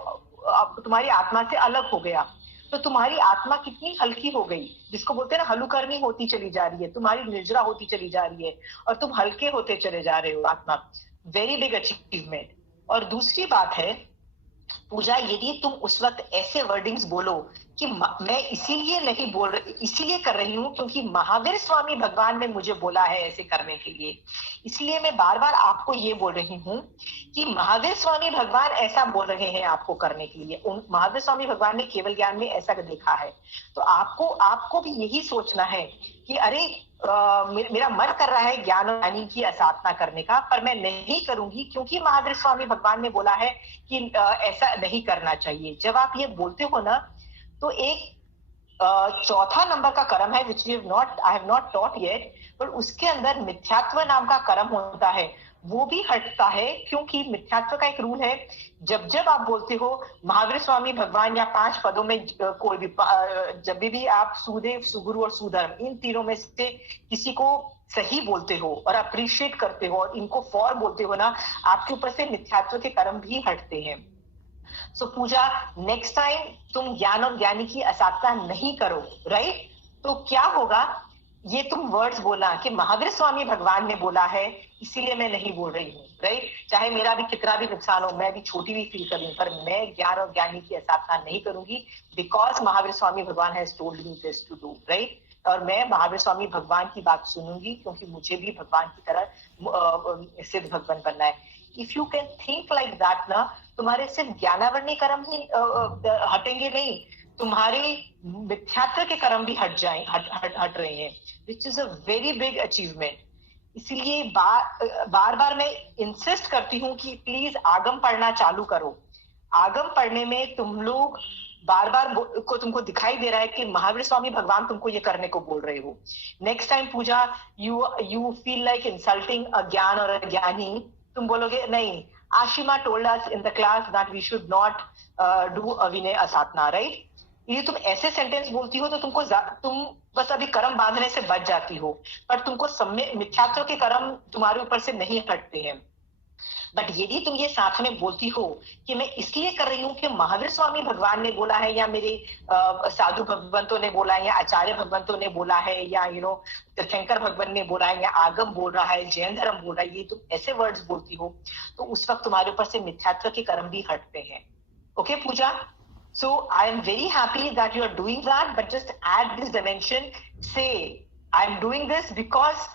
तुम्हारी आत्मा से अलग हो गया. तो तुम्हारी आत्मा कितनी हल्की हो गई, जिसको बोलते हैं ना हलुकर्मी होती चली जा रही है. तुम्हारी निर्जरा होती चली जा रही है और तुम हल्के होते चले जा रहे हो. आत्मा वेरी बिग अचीवमेंट. और दूसरी बात है पूजा, यदि तुम उस वक्त ऐसे वर्डिंग्स बोलो कि मैं इसीलिए नहीं बोल रही, इसीलिए कर रही हूं क्योंकि महावीर स्वामी भगवान ने मुझे बोला है ऐसे करने के लिए, इसलिए मैं बार बार आपको ये बोल रही हूँ कि महावीर स्वामी भगवान ऐसा बोल रहे हैं आपको करने के लिए. महावीर स्वामी भगवान ने केवल ज्ञान में ऐसा देखा है. तो आपको भी यही सोचना है कि अरे मेरा मन कर रहा है ज्ञान और ज्ञानी की असाधना करने का, पर मैं नहीं करूंगी क्योंकि महावीर स्वामी भगवान ने बोला है कि ऐसा नहीं करना चाहिए. जब आप ये बोलते हो ना, तो एक चौथा नंबर का कर्म है which I have not taught yet, पर उसके अंदर मिथ्यात्व नाम का कर्म होता है. वो भी हटता है क्योंकि मिथ्यात्व का एक रूल है, जब आप बोलते हो महावीर स्वामी भगवान या 5 पदों में कोई भी जब भी आप सुदेव, सुगुरु और सुधर्म, इन तीनों में से किसी को सही बोलते हो और अप्रिशिएट करते हो और इनको फॉर बोलते हो ना, आपके ऊपर से मिथ्यात्व के कर्म भी हटते हैं. सो पूजा, नेक्स्ट टाइम तुम ज्ञान और ज्ञानी की असाधना नहीं करो, राइट? तो क्या होगा, ये तुम वर्ड्स बोला कि महावीर स्वामी भगवान ने बोला है इसीलिए मैं नहीं बोल रही हूँ, राइट? चाहे मेरा भी कितना भी नुकसान हो, मैं भी छोटी भी फील कर रही हूँ, पर मैं ज्ञान और ज्ञानी की असाधना नहीं करूंगी बिकॉज महावीर स्वामी भगवान has told me this to do, right? और मैं महावीर स्वामी भगवान की बात सुनूंगी क्योंकि मुझे भी भगवान की तरह सिद्ध भगवान बनना है. If you can think like that ना, तुम्हारे सिर्फ ज्ञानावर्णी कर्म ही हटेंगे नहीं, तुम्हारे मिथ्यात्व के कर्म भी हट रहे हैं, which is a very big achievement. इसीलिए बार बार मैं इंसिस्ट करती हूँ कि प्लीज आगम पढ़ना चालू करो। आगम पढ़ने में तुम लोग बार बार को तुमको दिखाई दे रहा है कि महावीर स्वामी भगवान तुमको ये करने को बोल रहे हो। Next time Pooja you feel like insulting a gyan और अ ज्ञानी, तुम बोलोगे नहीं, Ashima told us in the class that we should not do अविनय असाधना, राइट। ये तुम ऐसे सेंटेंस बोलती हो तो तुम बस अभी कर्म बांधने से बच जाती हो, पर तुमको मिथ्यात्व के कर्म तुम्हारे ऊपर से नहीं हटते हैं। बट यदि तुम ये साथ में बोलती हो कि मैं इसलिए कर रही हूँ कि महावीर स्वामी भगवान ने बोला है, या मेरे साधु भगवंतों ने बोला है, या आचार्य भगवंतों ने बोला है, या तीर्थंकर भगवान ने बोला है, या आगम बोल रहा है, जैन धर्म बोल रहा है, ये तुम ऐसे वर्ड्स बोलती हो तो उस वक्त तुम्हारे ऊपर से मिथ्यात्व के कर्म भी हटते हैं। Okay Pooja, so I am very happy that you are doing that, but just add this dimension. Say I am doing this because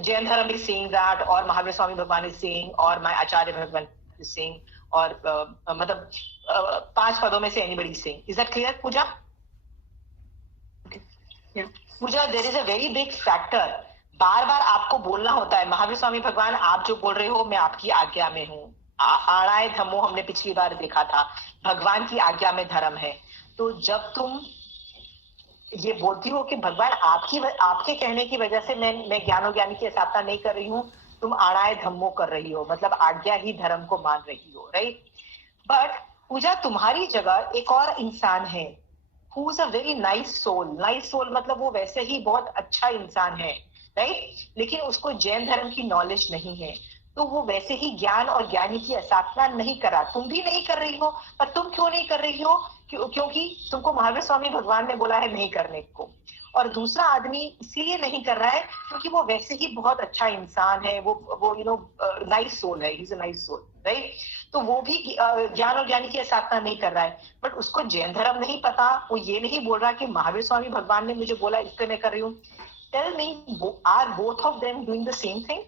Jain Dharam is saying that, or Mahavir Swami Bhagwan is saying, or my Acharya Bhagwan is saying, or मतलब 5 पदों में से anybody is saying. Is that clear, Pooja? Okay. Yeah. Pooja, there is a very big factor. बार बार आपको बोलना होता है, महावीर स्वामी भगवान आप जो बोल रहे हो मैं आपकी आज्ञा में हूँ। आणाय धम्मो हमने पिछली बार देखा था, भगवान की आज्ञा में धर्म है। तो जब तुम ये बोलती हो कि भगवान आपके कहने की वजह से मैं ज्ञानो ज्ञानी की स्थापना नहीं कर रही हूँ, तुम आणाय धम्मो कर रही हो, मतलब आज्ञा ही धर्म को मान रही हो, राइट। बट पूजा तुम्हारी जगह एक और इंसान है who is a very nice soul. Nice soul मतलब वो वैसे ही बहुत अच्छा इंसान है, राइट, लेकिन उसको जैन धर्म की नॉलेज नहीं है, तो वो वैसे ही ज्ञान और ज्ञानी की स्थापना नहीं करा। तुम भी नहीं कर रही हो, पर तुम क्यों नहीं कर रही हो? क्योंकि तुमको महावीर स्वामी भगवान ने बोला है नहीं करने को। और दूसरा आदमी इसलिए नहीं कर रहा है क्योंकि वो वैसे ही बहुत अच्छा इंसान है, वो नाइस सोल है, he is a nice soul, right. तो वो भी ज्ञान और ज्ञानी की स्थापना नहीं कर रहा है, बट उसको जैन धर्म नहीं पता, वो ये नहीं बोल रहा कि महावीर स्वामी भगवान ने मुझे बोला इसलिए मैं कर रही हूँ। Tell me, are both of them doing the same thing?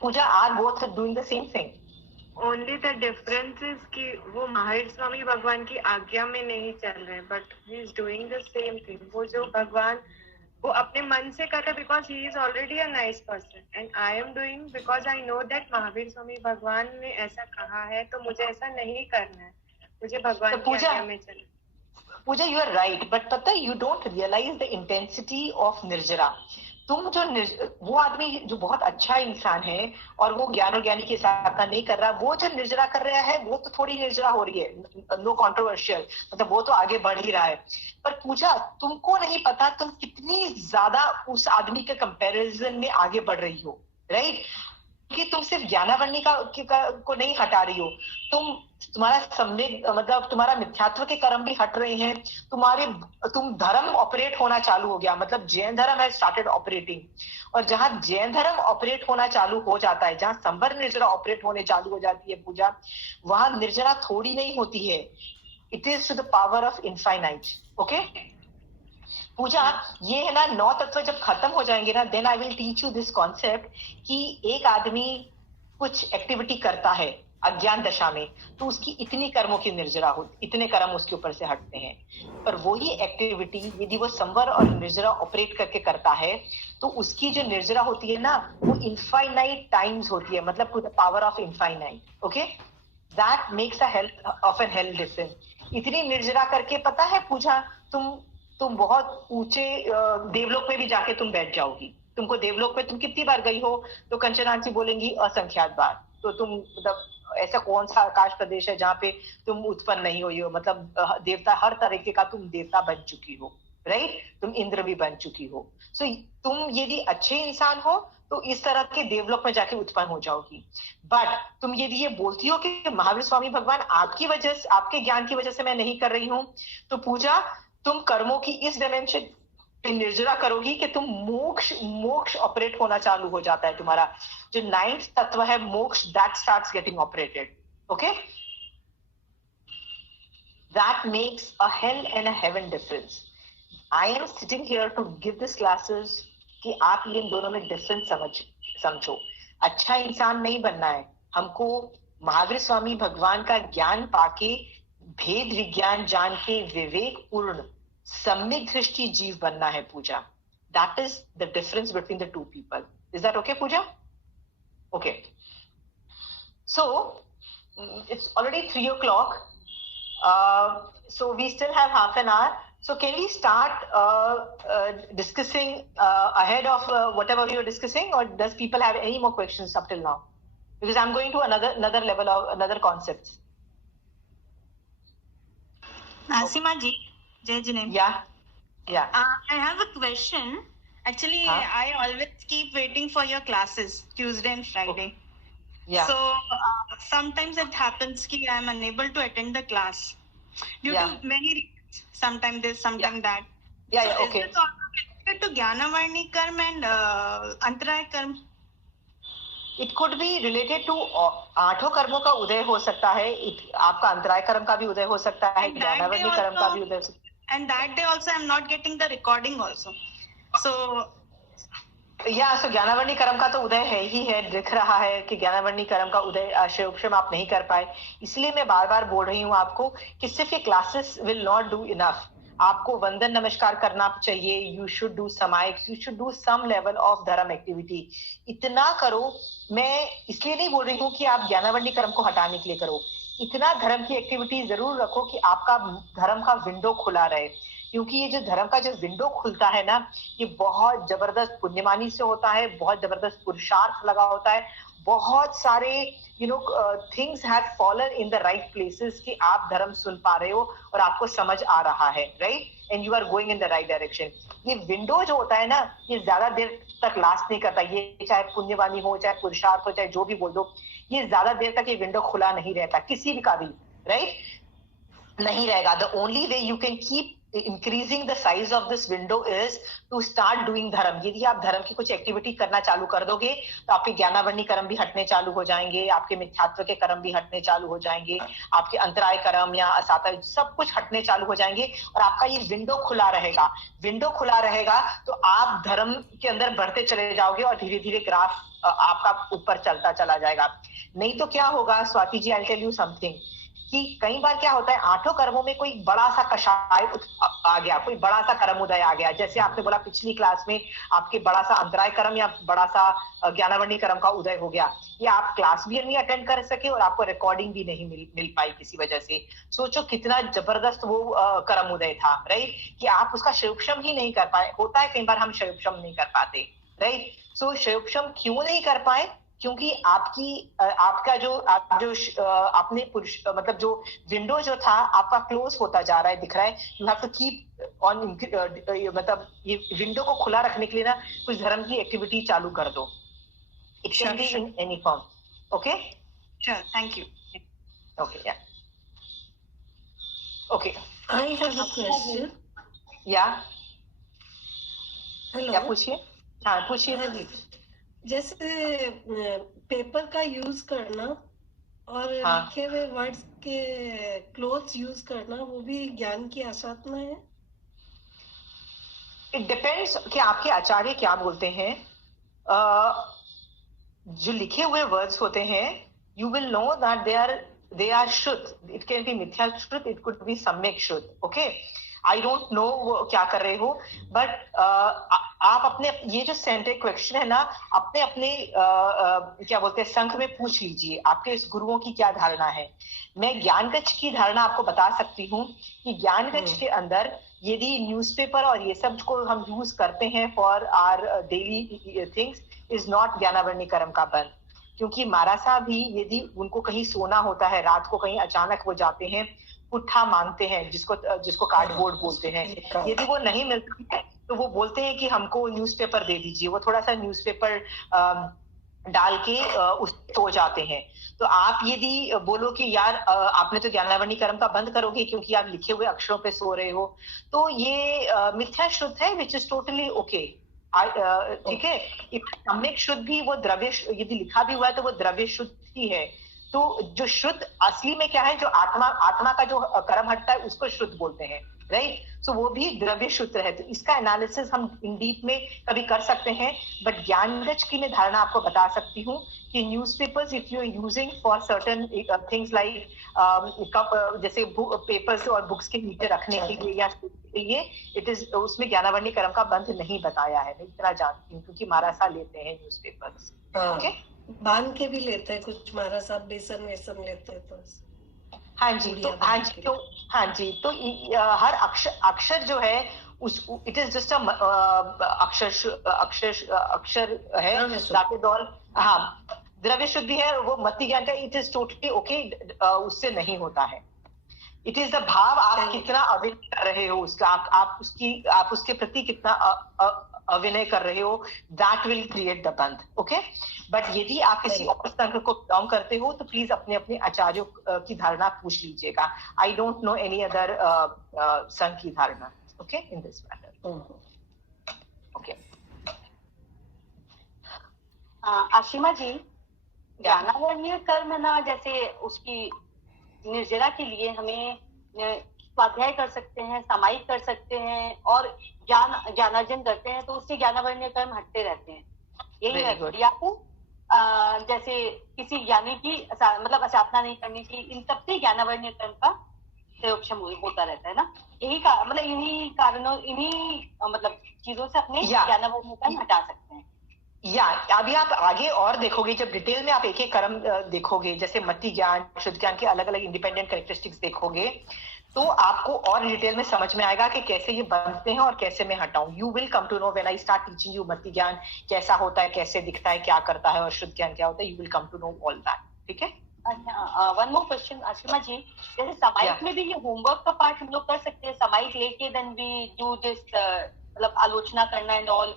Pooja, are both doing the same thing? Only the difference is कि वो महावीर स्वामी भगवान की आज्ञा में नहीं चल रहे, but he is doing the same thing. वो जो भगवान वो अपने मन से कर रहे because he is already a nice person, and I am doing because I know that Mahavir Swami भगवान ने ऐसा कहा है, तो मुझे ऐसा नहीं करना है, मुझे भगवान की आज्ञा में चलना। Pooja, you are right, but पता है you don't realise the intensity of निर्जरा। तुम जो वो आदमी जो बहुत अच्छा इंसान है और वो ज्ञान और ज्ञानी की स्थापना नहीं कर रहा, वो जो निर्जरा कर रहा है वो तो थोड़ी निर्जरा हो रही है, नो कंट्रोवर्शियल, मतलब वो तो आगे बढ़ ही रहा है। पर पूजा, तुमको नहीं पता तुम कितनी ज्यादा उस आदमी के कंपैरिजन में आगे बढ़ रही हो, राइट। कि तुम सिर्फ ज्ञानावरणी को नहीं हटा रही हो, तुम्हारा सम्यक मतलब तुम्हारा मिथ्यात्व के कर्म भी हट रहे हैं, तुम धर्म ऑपरेट होना चालू हो गया, मतलब जैन धर्म हैज स्टार्टेड ऑपरेटिंग। और जहां जैन धर्म ऑपरेट होना चालू हो जाता है, जहां संवर निर्जरा ऑपरेट होने चालू हो जाती है पूजा, वहां निर्जरा थोड़ी नहीं होती है, it is to the power of infinite. Okay Pooja, ये है ना 9 तत्व जब खत्म हो जाएंगे ना, then I will teach you this concept कि एक आदमी कुछ एक्टिविटी करता है अज्ञान दशा में, तो उसकी इतनी कर्मों की निर्जरा होती, इतने कर्म उसके ऊपर से हटते हैं। पर वही एक्टिविटी यदि वो संवर और निर्जरा ऑपरेट करके करता है, तो उसकी जो निर्जरा होती है ना, वो इनफाइनाइट टाइम्स होती है, मतलब to the power of infinite. Okay, that makes a health of an health difference. इतनी निर्जरा करके पता है पूजा, तुम बहुत ऊंचे देवलोक में भी जाके तुम बैठ जाओगी। तुमको देवलोक में तुम कितनी बार गई हो? तो कंचनांची बोलेंगी असंख्यात बार। तो तुम मतलब ऐसा कौन सा आकाश प्रदेश है जहाँ पे तुम उत्पन्न नहीं हुई हो, मतलब देवता हर तरीके का तुम देवता बन चुकी हो, राइट, तुम इंद्र भी बन चुकी हो। सो तुम यदि अच्छे इंसान हो तो इस तरह के देवलोक में जाके उत्पन्न हो जाओगी। बट तुम यदि ये बोलती हो कि महावीर स्वामी भगवान आपकी वजह से, आपके ज्ञान की वजह से मैं नहीं कर रही हूँ, तो पूजा तुम कर्मों की इस डायमेंशन पे निर्जरा करोगी कि तुम मोक्ष ऑपरेट होना चालू हो जाता है। तुम्हारा जो 9th तत्व है मोक्ष, that starts getting operated. Okay, that makes a hell and a heaven difference. I am sitting here to give this classes कि आप इन दोनों में डिफरेंस समझो। अच्छा इंसान नहीं बनना है हमको, महावीर स्वामी भगवान का ज्ञान पाके, भेद विज्ञान जान के विवेक पूर्ण सम्यक दृष्टि जीव बनना है पूजा। That is the difference between the two people. Is that okay, Pooja? Okay. So it's already 3 o'clock. So we still have half an hour. So can we start discussing ahead of whatever we were discussing, or does people have any more questions up till now? Because I'm going to another level of another concept. Nasima ji, Jai Jineem. Yeah. I have a question. Actually, I always keep waiting for your classes, Tuesday and Friday. Yeah. So sometimes it happens that I am unable to attend the class due to many reasons. Sometimes this, sometimes that. Yeah, so okay. Is this also related to Gyanavarni Karma and Antaraya Karma? It could be related to 8 कर्मों का उदय हो सकता है, आपका अंतराय कर्म का भी उदय हो सकता है, ज्ञानावर्णी कर्म का भी उदय हो सकता है. And that day also I am not getting the recording also. So so ज्ञानावर्णी कर्म का तो उदय है ही है, दिख रहा है कि ज्ञानावर्णी कर्म का उदय अक्षयोपशम आप नहीं कर पाए. इसलिए मैं बार बार बोल रही हूँ आपको कि सिर्फ ये classes will not do enough. आपको वंदन नमस्कार करना चाहिए. यू शुड डू समायक, you should do some level of dharma activity. इतना करो. मैं इसलिए नहीं बोल रही हूँ कि आप ज्ञानावर्णी कर्म को हटाने के लिए करो. इतना धर्म की एक्टिविटी जरूर रखो कि आपका धर्म का विंडो खुला रहे. क्योंकि ये जो धर्म का जो विंडो खुलता है ना, ये बहुत जबरदस्त पुण्यमानी से होता है, बहुत जबरदस्त पुरुषार्थ लगा होता है, बहुत सारे things have fallen in the right places कि आप धर्म सुन पा रहे हो और आपको समझ आ रहा है, right, and you are going in the right direction. ये विंडो जो होता है ना, ये ज्यादा देर तक लास्ट नहीं करता. ये चाहे पुण्यवानी हो, चाहे पुरुषार्थ हो, चाहे जो भी बोल दो, ये ज्यादा देर तक ये विंडो खुला नहीं रहता किसी भी का भी, राइट, नहीं रहेगा. The only way you can keep increasing the size of this window is to start doing धर्म. यदि आप धर्म की कुछ एक्टिविटी करना चालू कर दोगे तो आपके ज्ञानावर्णी कर्म भी हटने चालू हो जाएंगे, आपके मिथ्यात्व के कर्म भी हटने चालू हो जाएंगे, आपके अंतराय कर्म या असाता सब कुछ हटने चालू हो जाएंगे और आपका ये विंडो खुला रहेगा. विंडो खुला रहेगा तो आप धर्म के अंदर बढ़ते चले जाओगे और धीरे धीरे ग्राफ आपका ऊपर चलता चला जाएगा. नहीं तो क्या होगा Swati ji, I tell you something, कि कई बार क्या होता है, 8 कर्मों में कोई बड़ा सा कषाय आ गया, कोई बड़ा सा कर्म उदय आ गया. जैसे आपने बोला पिछली क्लास में आपके बड़ा सा अंतराय कर्म या बड़ा सा ज्ञानावर्णी कर्म का उदय हो गया. ये आप क्लास भी नहीं अटेंड कर सके और आपको रिकॉर्डिंग भी नहीं मिल पाई किसी वजह से. सोचो कितना जबरदस्त वो कर्म उदय था, राइट, कि आप उसका शयोपशम ही नहीं कर पाए. होता है कई बार हम शयोपशम नहीं कर पाते, राइट. सो शयोपशम क्यों नहीं कर पाए? क्योंकि आपका जो आपने पुरुष मतलब जो विंडो जो था आपका क्लोज होता जा रहा है, दिख रहा है. You have to keep on, मतलब ये विंडो को खुला रखने के लिए ना कुछ धर्म की एक्टिविटी चालू कर दो. It can be in any form. Okay, sure, thank you. Okay, yeah. Okay. I have a question. Yeah. Hello. क्या पूछिए? हाँ पूछिए. जैसे पेपर का यूज करना और लिखे हुए वर्ड्स के क्लोथ्स यूज करना, वो भी ज्ञान की आसाधना है. इट डिपेंड्स कि आपके आचार्य क्या बोलते हैं. जो लिखे हुए वर्ड्स होते हैं, you will know that they are शुद्ध. इट कैन बी मिथ्या शुद्ध, इट कुड बी सम्यक शुद्ध. ओके, आई डोंट नो वो क्या कर रहे हो, बट आप अपने ये जो सेंटर क्वेश्चन है ना, अपने क्या बोलते हैं संघ में पूछ लीजिए आपके इस गुरुओं की क्या धारणा है. मैं ज्ञानगच्छ की धारणा आपको बता सकती हूँ कि ज्ञानगच्छ के अंदर यदि न्यूज़पेपर और ये सब को हम यूज करते हैं for our daily things, is not ज्ञानावर्णी कर्म का बंद. क्योंकि महाराज साहब भी यदि उनको कहीं सोना होता है, रात को कहीं अचानक वो जाते हैं, पुट्ठा मांगते हैं, जिसको कार्डबोर्ड बोलते हैं, यदि वो नहीं मिलता है तो वो बोलते हैं कि हमको न्यूज़पेपर दे दीजिए. वो थोड़ा सा न्यूज़पेपर डाल के उस सो जाते हैं. तो आप यदि बोलो कि यार आपने तो ज्ञानावर्णी कर्म का बंद करोगे क्योंकि आप लिखे हुए अक्षरों पे सो रहे हो, तो ये मिथ्या शुद्ध है, विच इज टोटली ओके. ठीक है. सम्यक शुद्ध भी वो द्रव्य, यदि लिखा भी हुआ है तो वो द्रव्य शुद्ध ही है. तो जो शुद्ध असली में क्या है, जो आत्मा का जो कर्म हटता है उसको शुद्ध बोलते हैं, राइट. सो वो भी द्रव्य शुद्ध है. तो इसका एनालिसिस हम इन डीप में कभी कर सकते हैं, बट ज्ञानगच्छ की मैं धारणा आपको बता सकती हूँ कि newspapers if you are using for certain things like जैसे पेपर्स और बुक्स के नीचे रखने के लिए या लिए इट इज उसमें ज्ञानावर्णी कर्म का बंध नहीं बताया है, मैं इतना जानती हूँ क्योंकि महाराज लेते हैं न्यूज़पेपर्स। ओके, बांध के भी लेते हैं कुछ महाराज साहब, बेसन वेसन लेते हैं तो हाँ जी, तो हर अक्षर जो है उस इट इज जस्ट अक्षर है, दैट इज ऑल। हाँ, द्रव्य शुद्धि है वो मति ज्ञान का, इट इज टोटली ओके, उससे नहीं होता है। इट इज द भाव, आप कितना अभिनय कर रहे हो उसका, आप उसके प्रति कितना अभिनय कर रहे हो, दैट विल क्रिएट द बंध। ओके, बट यदि आप किसी और संघ को बिलोंग करते हो तो प्लीज अपने अपने आचार्यों की धारणा पूछ लीजिएगा। I don't know any other संघ की धारणा, okay, in this matter. Okay, Ashima ji, ज्ञानावर्णीय कर्म ना, जैसे उसकी निर्जरा के लिए हमें स्वाध्याय कर सकते हैं, सामायिक कर सकते हैं और ज्ञानार्जन करते हैं, तो उससे ज्ञानावर्णीय कर्म हटते रहते हैं, यही है। या फिर जैसे किसी ज्ञानी की मतलब असाधना नहीं करनी चाहिए, इन सब से ज्ञानावर्णीय कर्म का प्रयोगक्षम होता रहता है ना, यही मतलब इन्हीं कारणों, इन्हीं मतलब चीजों से अपने ज्ञानावर्णीय कर्म हटा सकते हैं। या अभी आप आगे और देखोगे, जब डिटेल में आप एक एक कर्म देखोगे, जैसे मति ज्ञान, शुद्ध ज्ञान के अलग अलग इंडिपेंडेंट कैरेक्टरिस्टिक्स देखोगे, तो आपको और डिटेल में समझ में आएगा कि कैसे ये बनते हैं और कैसे मैं हटाऊं। You will come to know when I start teaching you मति ज्ञान कैसा होता है, कैसे दिखता है, क्या करता है, और शुद्ध ज्ञान क्या होता है। You will come to know all that. ठीक है। अच्छा, one more question Ashima ji, जैसे सामायिक में भी ये होमवर्क का पार्ट हम लोग कर सकते हैं, सामायिक लेके देन वी डू दिस, मतलब आलोचना करना and all.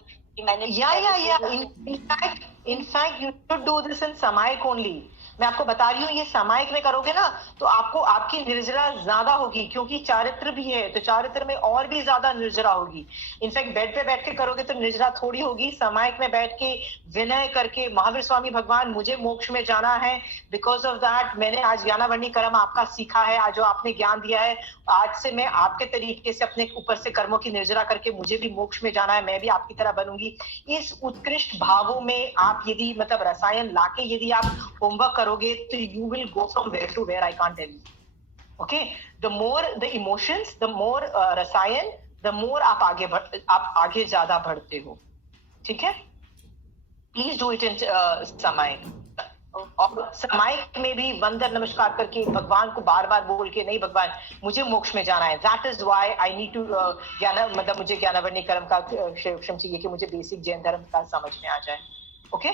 In fact you should do this in सामायिक ओनली। मैं आपको बता रही हूँ, ये सामायिक में करोगे ना तो आपको आपकी निर्जरा ज्यादा होगी, क्योंकि चारित्र भी है तो चारित्र में और भी ज्यादा निर्जरा होगी। इनफैक्ट बेड पे बैठ के करोगे तो निर्जरा थोड़ी होगी, सामायिक में बैठ के विनय करके, महावीर स्वामी भगवान मुझे मोक्ष में जाना है, बिकॉज ऑफ दैट मैंने आज ज्ञानावर्णी कर्म आपका सीखा है, आज जो आपने ज्ञान दिया है, आज से मैं आपके तरीके से अपने ऊपर से कर्मों की निर्जरा करके मुझे भी मोक्ष में जाना है, मैं भी आपकी तरह बनूंगी। इस उत्कृष्ट भावों में आप यदि मतलब रसायन लाके यदि आप होमवर्क करोगे तो you will go from where to where, I can't tell you. Okay, the more the emotions, the more रसायन, the more आप आगे ज्यादा बढ़ते हो। ठीक है, प्लीज डू इट इन सामायिक। और सामायिक में भी वंदन नमस्कार करके भगवान को बार बार बोल के, नहीं भगवान मुझे मोक्ष में जाना है, that is why I need to मतलब मुझे ज्ञानावर्णी कर्म का क्षम चाहिए कि मुझे बेसिक जैन धर्म का समझ में आ जाए। Okay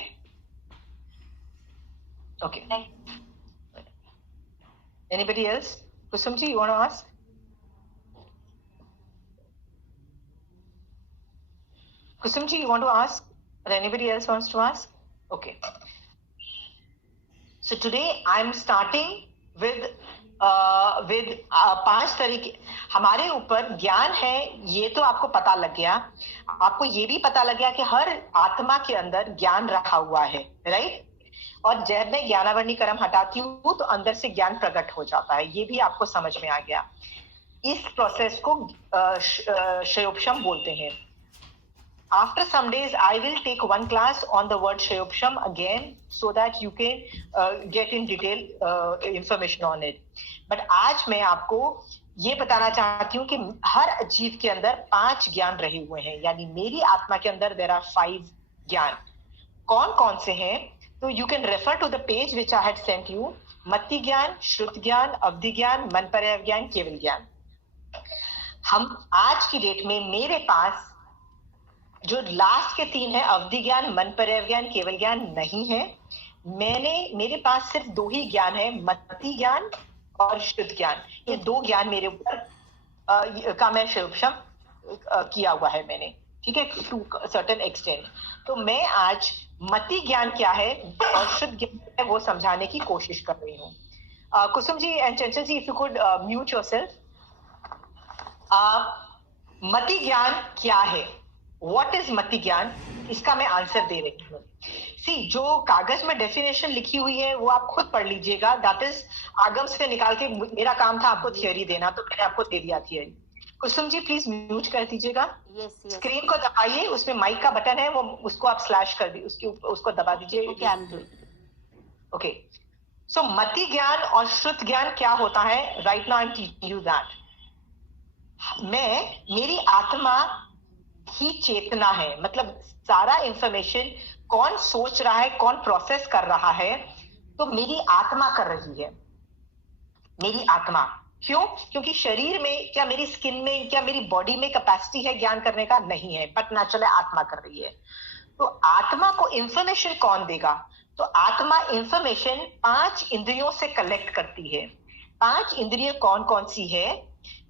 Okay. Anybody else? Kusumji, you want to ask? Kusumji, you want to ask? Or anybody else wants to ask? Okay. So today I'm starting with 5 तरीके। हमारे ऊपर ज्ञान है, ये तो आपको पता लग गया। आपको ये भी पता लग गया कि हर आत्मा के अंदर ज्ञान रखा हुआ है, राइट? और जब मैं ज्ञानावर्णी कर्म हटाती हूँ तो अंदर से ज्ञान प्रकट हो जाता है, ये भी आपको समझ में आ गया। इस प्रोसेस को क्षयोपशम बोलते हैं। After some days, I will take one class on the word क्षयोपशम again, so that you can get in detail information on it. But आज मैं आपको ये बताना चाहती हूँ कि हर जीव के अंदर 5 ज्ञान रहे हुए हैं, यानी मेरी आत्मा के अंदर there are 5 ज्ञान। कौन कौन से हैं? तो you can refer to the page which I had sent you. मति ज्ञान, श्रुत ज्ञान, अवधि ज्ञान, मन पर्याय ज्ञान, केवल ज्ञान। हम आज की डेट में मेरे पास जो लास्ट के 3 है, अवधि ज्ञान, मन पर्याय ज्ञान, केवल ज्ञान, नहीं है। मेरे पास सिर्फ 2 ही ज्ञान है, मति ज्ञान और शुद्ध ज्ञान। ये 2 ज्ञान मेरे ऊपर का मैं क्षयोपशम किया हुआ है मैंने, ठीक है, टू सर्टेन एक्सटेंट। तो मैं आज मति ज्ञान क्या है और शुद्ध ज्ञान है वो समझाने की कोशिश कर रही हूँ। कुसुम ji and Chanchal ji, if you could mute yourself. मति ज्ञान क्या है? व्हाट इज मति ज्ञान? इसका मैं आंसर दे रही हूँ। सी, जो कागज में डेफिनेशन लिखी हुई है वो आप खुद पढ़ लीजिएगा, दैट इज आगम से निकाल के। मेरा काम था आपको थियोरी देना, तो मैंने आपको दे दिया theory. Kusum ji please mute कर दीजिएगा। स्क्रीन को दबाइए, उसमें माइक का बटन है, वो उसको आप स्लैश कर दी, उसको दबा दीजिए। ओके, सो मति ज्ञान और श्रुत ज्ञान क्या होता है? Right now I am teaching you that. मेरी आत्मा ही चेतना है, मतलब सारा इंफॉर्मेशन कौन सोच रहा है, कौन प्रोसेस कर रहा है, तो मेरी आत्मा कर रही है, मेरी आत्मा। क्यों? क्योंकि शरीर में, क्या मेरी स्किन में, क्या मेरी बॉडी में कैपेसिटी है ज्ञान करने का? नहीं है, बट नेचुरल आत्मा कर रही है। तो आत्मा को इंफॉर्मेशन कौन देगा? तो आत्मा इंफॉर्मेशन 5 इंद्रियों से कलेक्ट करती है। 5 इंद्रिय कौन कौन सी है?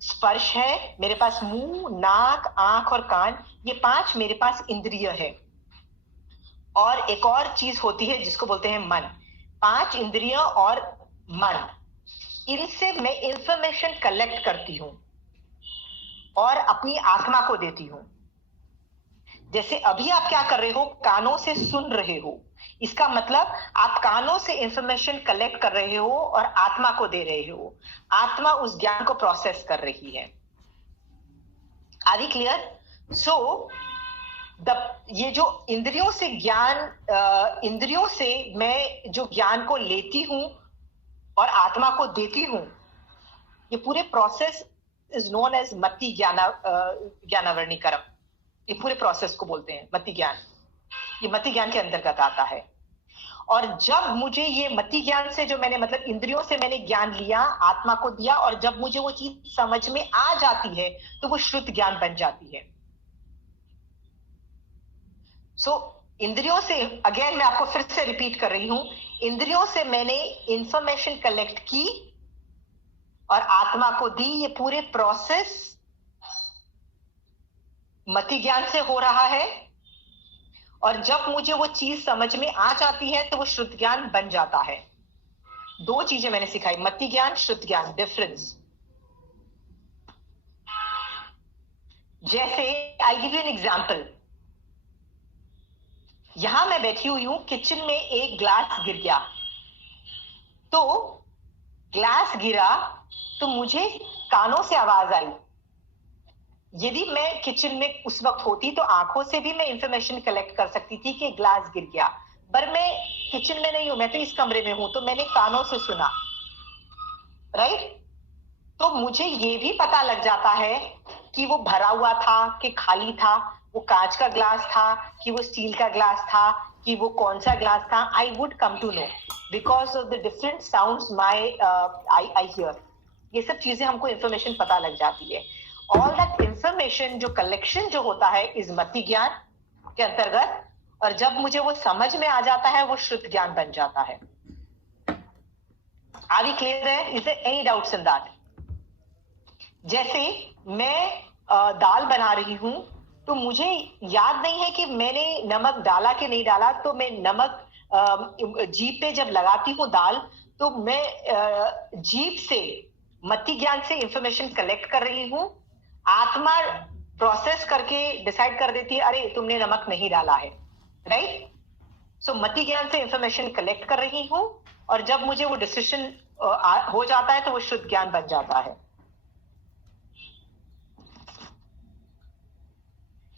स्पर्श है, मेरे पास मुंह, नाक, आंख और कान, ये 5 मेरे पास इंद्रिय है। और एक और चीज होती है जिसको बोलते हैं मन। 5 इंद्रिय और मन, इनसे मैं इंफॉर्मेशन कलेक्ट करती हूं और अपनी आत्मा को देती हूं। जैसे अभी आप क्या कर रहे हो? कानों से सुन रहे हो, इसका मतलब आप कानों से इंफॉर्मेशन कलेक्ट कर रहे हो और आत्मा को दे रहे हो। आत्मा उस ज्ञान को प्रोसेस कर रही है। Are we clear? सो ये जो इंद्रियों से ज्ञान, इंद्रियों से मैं जो ज्ञान को लेती हूं और आत्मा को देती हूं, ये पूरे प्रोसेस इज नोन एज मति ज्ञानावरणीकरम। ये पूरे प्रोसेस को बोलते हैं मति ज्ञान। ये मति ज्ञान के अंतर्गत आता है। और जब मुझे ये मति ज्ञान से, जो मैंने मतलब इंद्रियों से मैंने ज्ञान लिया, आत्मा को दिया, और जब मुझे वो चीज समझ में आ जाती है तो वो शुद्ध ज्ञान बन जाती है। सो इंद्रियों से, अगेन मैं आपको फिर से रिपीट कर रही हूं, इंद्रियों से मैंने इंफॉर्मेशन कलेक्ट की और आत्मा को दी। ये पूरे प्रोसेस मति ज्ञान से हो रहा है, और जब मुझे वो चीज समझ में आ जाती है तो वो शुद्ध ज्ञान बन जाता है। 2 चीजें मैंने सिखाई, मति ज्ञान, शुद्ध ज्ञान, डिफरेंस। जैसे I give you an example. यहां मैं बैठी हुई हूं, किचन में एक ग्लास गिर गया, तो ग्लास गिरा तो मुझे कानों से आवाज आई। यदि मैं किचन में उस वक्त होती तो आंखों से भी मैं इंफॉर्मेशन कलेक्ट कर सकती थी कि ग्लास गिर गया, पर मैं किचन में नहीं हूं, मैं तो इस कमरे में हूं, तो मैंने कानों से सुना, राइट? तो मुझे ये भी पता लग जाता है कि वो भरा हुआ था कि खाली था, वो कांच का ग्लास था कि वो स्टील का ग्लास था, कि वो कौन सा ग्लास था। I would come to know because of the different sounds my I hear. ये सब चीजें हमको इंफॉर्मेशन पता लग जाती है। ऑल दैट इंफॉर्मेशन, जो कलेक्शन जो होता है, इस मति ज्ञान के अंतर्गत, और जब मुझे वो समझ में आ जाता है वो शुद्ध ज्ञान बन जाता है। आर वी क्लियर है? Is there any doubts in that? जैसे मैं दाल बना रही हूं, तो मुझे याद नहीं है कि मैंने नमक डाला कि नहीं डाला, तो मैं नमक जीभ पे जब लगाती हूँ दाल, तो मैं जीभ से, मति ज्ञान से इंफॉर्मेशन कलेक्ट कर रही हूँ। आत्मा प्रोसेस करके डिसाइड कर देती है, अरे तुमने नमक नहीं डाला है, राइट? सो मति ज्ञान से इंफॉर्मेशन कलेक्ट कर रही हूँ, और जब मुझे वो डिसीजन हो जाता है तो वो शुद्ध ज्ञान बन जाता है।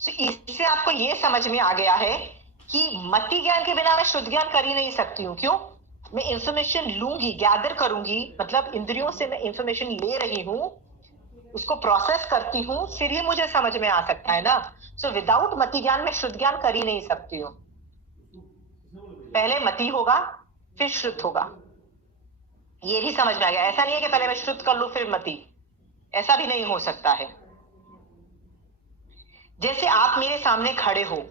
So, इससे आपको ये समझ में आ गया है कि मति ज्ञान के बिना मैं शुद्ध ज्ञान कर ही नहीं सकती हूँ। क्यों? मैं इंफॉर्मेशन लूंगी, गैदर करूंगी, मतलब इंद्रियों से मैं इंफॉर्मेशन ले रही हूँ, उसको प्रोसेस करती हूँ, फिर ही मुझे समझ में आ सकता है ना। सो विदाउट मति ज्ञान मैं शुद्ध ज्ञान कर ही नहीं सकती हूँ। पहले मति होगा फिर शुद्ध होगा, ये भी समझ में आ गया। ऐसा नहीं है कि पहले मैं शुद्ध कर लूं फिर मति, ऐसा भी नहीं हो सकता है। जैसे आप मेरे सामने खड़े हो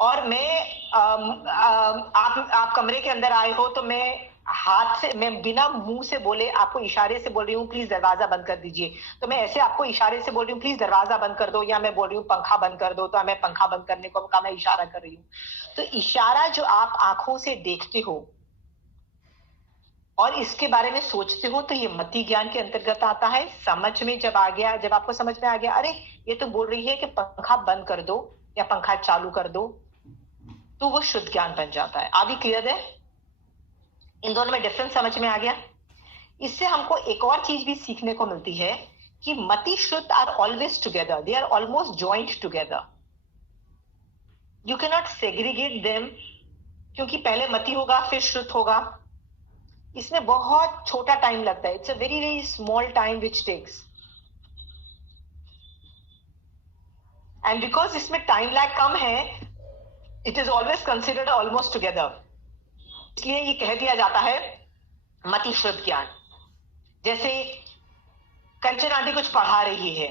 और मैं आप कमरे के अंदर आए हो, तो मैं हाथ से, मैं बिना मुंह से बोले आपको इशारे से बोल रही हूँ प्लीज दरवाजा बंद कर दीजिए, तो मैं ऐसे आपको इशारे से बोल रही हूँ प्लीज दरवाजा बंद कर दो, या मैं बोल रही हूँ पंखा बंद कर दो, तो मैं पंखा बंद करने को कहा, मैं इशारा कर रही हूँ। तो इशारा जो आप आंखों से देखते हो और इसके बारे में सोचते हो, तो ये मति ज्ञान के अंतर्गत आता है। समझ में जब आ गया, जब आपको समझ में आ गया, अरे ये तो बोल रही है कि पंखा बंद कर दो या पंखा चालू कर दो, तो वो शुद्ध ज्ञान बन जाता है। अभी क्लियर है? इन दोनों में डिफरेंस समझ में आ गया? इससे हमको एक और चीज भी सीखने को मिलती है कि मति शुद्ध are always together, they are almost joint together, you can not segregate them, क्योंकि पहले मति होगा फिर शुद्ध होगा। इसमें बहुत छोटा टाइम लगता है, it's a very very small time which takes. And because इसमें टाइम लैग कम है, it is always considered almost together, इसलिए ये कह दिया जाता है मति शुद्ध ज्ञान। जैसे कंचन आंटी कुछ पढ़ा रही है,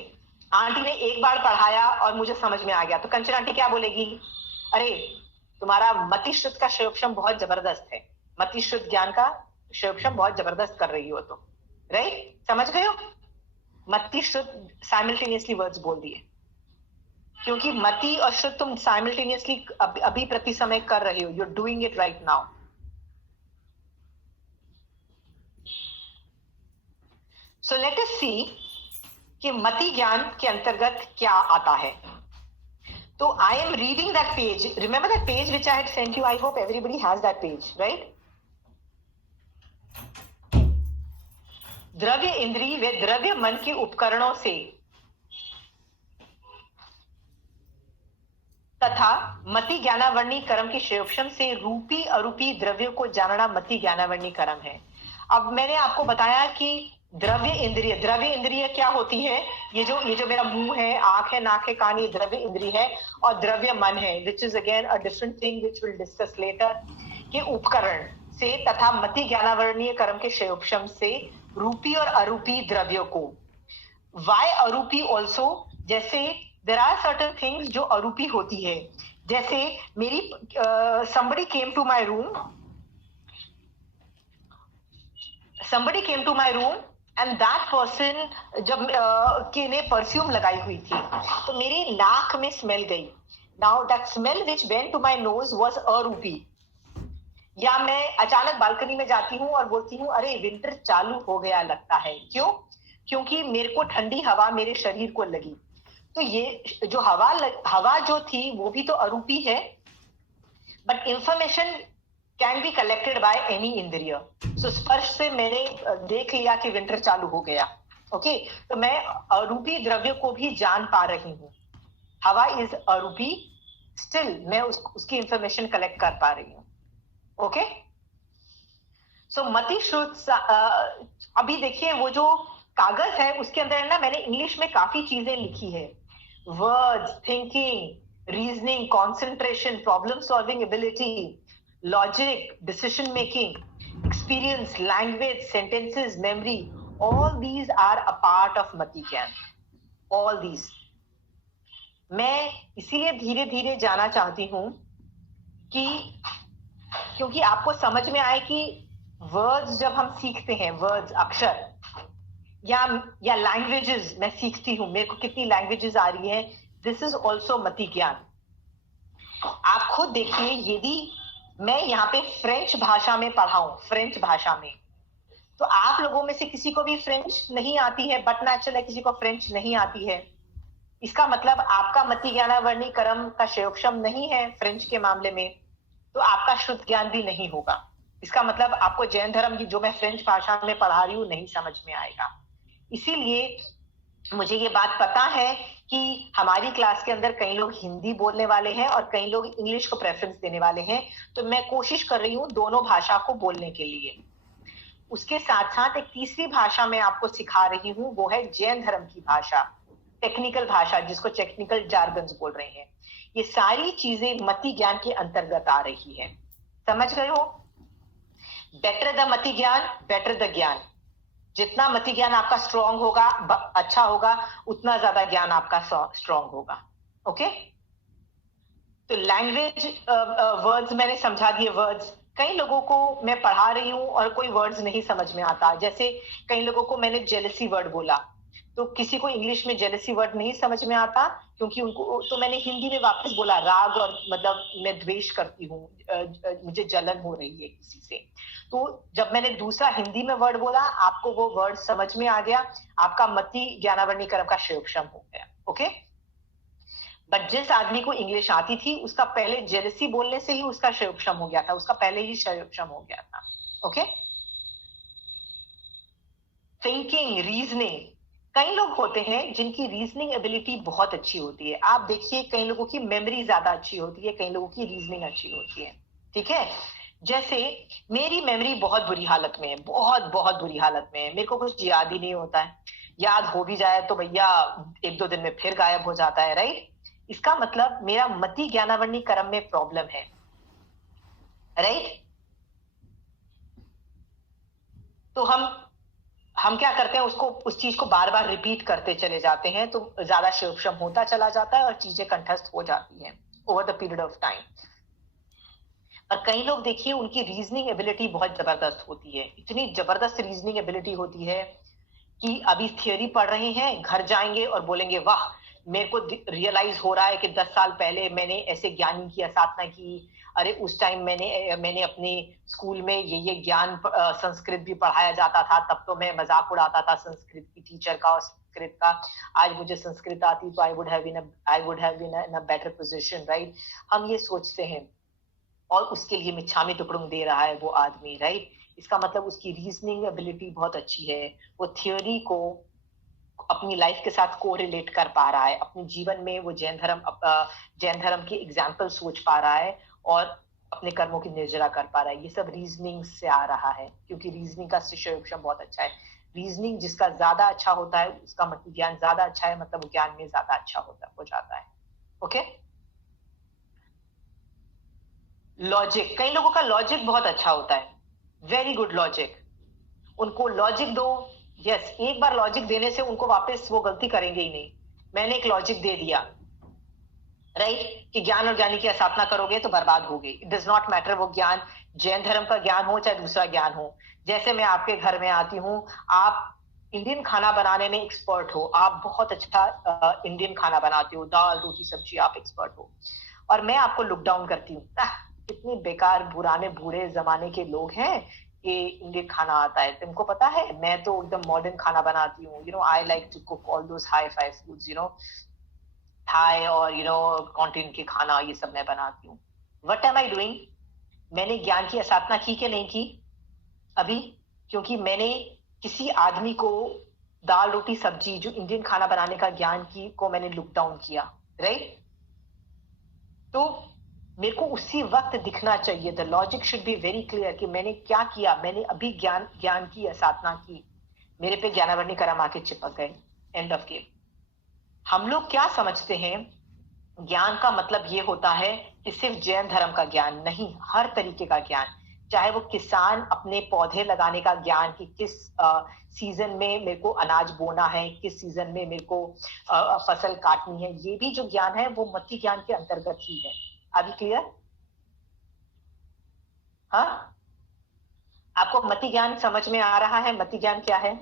आंटी ने एक बार पढ़ाया और मुझे समझ में आ गया, तो कंचन आंटी क्या बोलेगी, अरे तुम्हारा मति शुद्ध का शयोपशम बहुत जबरदस्त है, मति शुद्ध ज्ञान का शयोपशम बहुत जबरदस्त कर रही हो तुम, राइट? समझ गए हो? मति शुद्ध साइमल्टेनियसली वर्ड्स बोल दिए, क्योंकि मति और शुद्ध तुम साइमल्टेनियसली अभी प्रति समय कर रहे हो, you are doing it right now. So let us see कि मति ज्ञान के अंतर्गत क्या आता है। तो I am reading that page, remember that page which I had sent you, I hope everybody has that page, right? द्रव्य इंद्रिय व द्रव्य मन के उपकरणों से तथा मति ज्ञानावर्णी कर्म के शयोपशम से रूपी अरूपी द्रव्यों को जानना मति ज्ञानावर्णी कर्म है। अब मैंने आपको बताया कि द्रव्य इंद्रिय क्या होती है, ये जो मेरा मुंह है, आंख है, नाक है, कान, ये द्रव्य इंद्रिय है, और द्रव्य मन है which is again a different thing which will discuss later, के उपकरण से तथा मति ज्ञानावर्णीय कर्म के शयोपशम से रूपी और अरूपी द्रव्यों को। वाई अरूपी ऑल्सो, जैसे देयर आर सर्टेन थिंग्स जो अरूपी होती है, जैसे मेरी somebody came to my room and that person जब के ने परफ्यूम लगाई हुई थी तो मेरी नाक में स्मेल गई। Now that smell which went to my nose was अरूपी। या मैं अचानक बालकनी में जाती हूँ और बोलती हूँ अरे विंटर चालू हो गया लगता है, क्यों? क्योंकि मेरे को ठंडी हवा मेरे शरीर को लगी। तो ये जो हवा जो थी वो भी तो अरूपी है, but information can be collected by any इंद्रिय। सो स्पर्श से मैंने देख लिया कि विंटर चालू हो गया, ओके, तो मैं अरूपी द्रव्य को भी जान पा रही हूँ। हवा इज अरूपी, स्टिल मैं उसकी इंफॉर्मेशन कलेक्ट कर पा रही हूँ, ओके। सो मति शुद्ध, अभी देखिए वो जो कागज है उसके अंदर ना मैंने इंग्लिश में काफी चीजें लिखी है, words, thinking, reasoning, concentration, problem solving ability, logic, decision making, experience, language, sentences, memory, all these are a part of mati gyan, all these। मैं इसीलिए धीरे धीरे जाना चाहती हूं कि क्योंकि आपको समझ में आए कि वर्ड्स जब हम सीखते हैं, वर्ड्स, अक्षर या लैंग्वेजेस मैं सीखती हूं, मेरे को कितनी लैंग्वेजेस आ रही है, दिस इज ऑल्सो मति ज्ञान। आप खुद देखिए, यदि मैं यहाँ पे फ्रेंच भाषा में पढ़ाऊं, फ्रेंच भाषा में, तो आप लोगों में से किसी को भी फ्रेंच नहीं आती है, बट नेचुरल है किसी को फ्रेंच नहीं आती है, इसका मतलब आपका मति ज्ञानावर्णी कर्म का शयोपशम नहीं है फ्रेंच के मामले में, तो आपका शुद्ध ज्ञान भी नहीं होगा। इसका मतलब आपको जैन धर्म की जो मैं फ्रेंच भाषा में पढ़ा रही हूँ नहीं समझ में आएगा। इसीलिए मुझे ये बात पता है कि हमारी क्लास के अंदर कई लोग हिंदी बोलने वाले हैं और कई लोग इंग्लिश को प्रेफरेंस देने वाले हैं, तो मैं कोशिश कर रही हूँ दोनों भाषा को बोलने के लिए। उसके साथ साथ एक तीसरी भाषा मैं आपको सिखा रही हूँ, वो है जैन धर्म की भाषा, टेक्निकल भाषा, जिसको टेक्निकल जार्गन्स बोल रहे हैं। ये सारी चीजें मति ज्ञान के अंतर्गत आ रही है, समझ गए हो? बेटर द मति ज्ञान, बेटर द ज्ञान। जितना मति ज्ञान आपका स्ट्रॉन्ग होगा, अच्छा होगा, उतना ज्यादा ज्ञान आपका स्ट्रॉन्ग होगा, ओके। तो लैंग्वेज, वर्ड्स मैंने समझा दिए। वर्ड्स, कई लोगों को मैं पढ़ा रही हूँ और कोई वर्ड्स नहीं समझ में आता, जैसे कई लोगों को मैंने जेलसी वर्ड बोला, तो किसी को इंग्लिश में जेलसी वर्ड नहीं समझ में आता, क्योंकि उनको, तो मैंने हिंदी में वापस बोला राग, और मतलब मैं द्वेष करती हूँ, मुझे जलन हो रही है किसी से। तो जब मैंने दूसरा हिंदी में वर्ड बोला, आपको वो वर्ड समझ में आ गया, आपका मति ज्ञानावर्णी कर्म का शयोपशम हो गया, ओके। बट जिस आदमी को इंग्लिश आती थी, उसका पहले जेलसी बोलने से ही उसका शयोपशम हो गया था, उसका पहले ही शयोपशम हो गया था, ओके। थिंकिंग, रीजनिंग, कई लोग होते हैं जिनकी रीजनिंग एबिलिटी बहुत अच्छी होती है। आप देखिए, कई लोगों की मेमोरी ज्यादा अच्छी होती है, कई लोगों की रीजनिंग अच्छी होती है, ठीक है। जैसे मेरी मेमोरी बहुत बुरी हालत में है, बहुत बुरी हालत में है, मेरे को कुछ याद ही नहीं होता है, याद हो भी जाए तो भैया 1-2 दिन में फिर गायब हो जाता है, राइट। इसका मतलब मेरा मति ज्ञानावरणी कर्म में प्रॉब्लम है, राइट? तो हम क्या करते हैं, उस चीज को बार बार रिपीट करते चले जाते हैं, तो ज्यादा शोषम होता चला जाता है और चीजें कंठस्थ हो जाती हैं over the period of time. और कई लोग देखिए उनकी रीजनिंग एबिलिटी बहुत जबरदस्त होती है, इतनी जबरदस्त रीजनिंग एबिलिटी होती है कि अभी थियोरी पढ़ रहे हैं, घर जाएंगे और बोलेंगे वाह मेरे को रियलाइज हो रहा है कि 10 साल पहले मैंने ऐसे ज्ञानी की साधना की, अरे उस टाइम मैंने अपने स्कूल में ये ज्ञान संस्कृत भी पढ़ाया जाता था, तब तो मैं मजाक उड़ाता था संस्कृत की टीचर का और संस्कृत का, आज मुझे संस्कृत आती तो I would have been in a better position, right? हम ये सोचते हैं और उसके लिए मिच्छामी टुकड़ुम दे रहा है वो आदमी, राइट? इसका मतलब उसकी रीजनिंग एबिलिटी बहुत अच्छी है, वो थियोरी को अपनी लाइफ के साथ कोरिलेट कर पा रहा है, अपने जीवन में वो जैन धर्म की एग्जाम्पल सोच पा रहा है और अपने कर्मों की निर्जरा कर पा रहा है। ये सब रीजनिंग से आ रहा है, क्योंकि रीजनिंग का शिष्य बहुत अच्छा है। रीजनिंग जिसका ज्यादा अच्छा होता है उसका मतलब ज्ञान ज्यादा अच्छा है, मतलब ज्ञान में ज्यादा अच्छा हो जाता है। ओके, लॉजिक, कई लोगों का लॉजिक बहुत अच्छा होता है, वेरी गुड लॉजिक, उनको लॉजिक दो, यस, एक बार लॉजिक देने से उनको वापस वो गलती करेंगे ही नहीं। मैंने एक लॉजिक दे दिया, राइट, कि ज्ञान और ज्ञानी की स्थापना करोगे तो बर्बाद होगे। इट डज नॉट मैटर वो ज्ञान जैन धर्म का ज्ञान हो चाहे दूसरा ज्ञान हो। जैसे मैं आपके घर में आती हूँ, आप इंडियन खाना बनाने में एक्सपर्ट हो, आप बहुत अच्छा इंडियन खाना बनाते हो, दाल रोटी सब्जी आप एक्सपर्ट हो, और मैं आपको लुक डाउन करती हूँ, कितने बेकार पुराने बूढ़े जमाने के लोग हैं, ये इंडियन खाना आता है, तुमको पता है मैं तो एकदम मॉडर्न खाना बनाती हूँ, you know I like to cook all those hifi foods, you know Thai और यू नो कॉन्टिनेंट के खाना, ये सब मैं बनाती हूँ। What am I doing? मैंने ज्ञान की स्थापना की कि नहीं की अभी? क्योंकि मैंने किसी आदमी को दाल रोटी सब्जी जो इंडियन खाना बनाने का ज्ञान की को मैंने लुक डाउन किया, राइट? तो मेरे को उसी वक्त दिखना चाहिए, the logic should be very clear कि मैंने क्या किया, मैंने अभी ज्ञान की साधना की, मेरे पे ज्ञानावरणी कर्म आके चिपक गए, एंड ऑफ गेम। हम लोग क्या समझते हैं, ज्ञान का मतलब ये होता है कि सिर्फ जैन धर्म का ज्ञान नहीं, हर तरीके का ज्ञान, चाहे वो किसान अपने पौधे लगाने का ज्ञान कि किस सीजन में मेरे को अनाज बोना है, किस सीजन में मेरे को फसल काटनी है, ये भी जो ज्ञान है वो मति ज्ञान के अंतर्गत ही है। अभी क्लियर? हाँ, आपको मति ज्ञान समझ में आ रहा है? मति ज्ञान क्या है?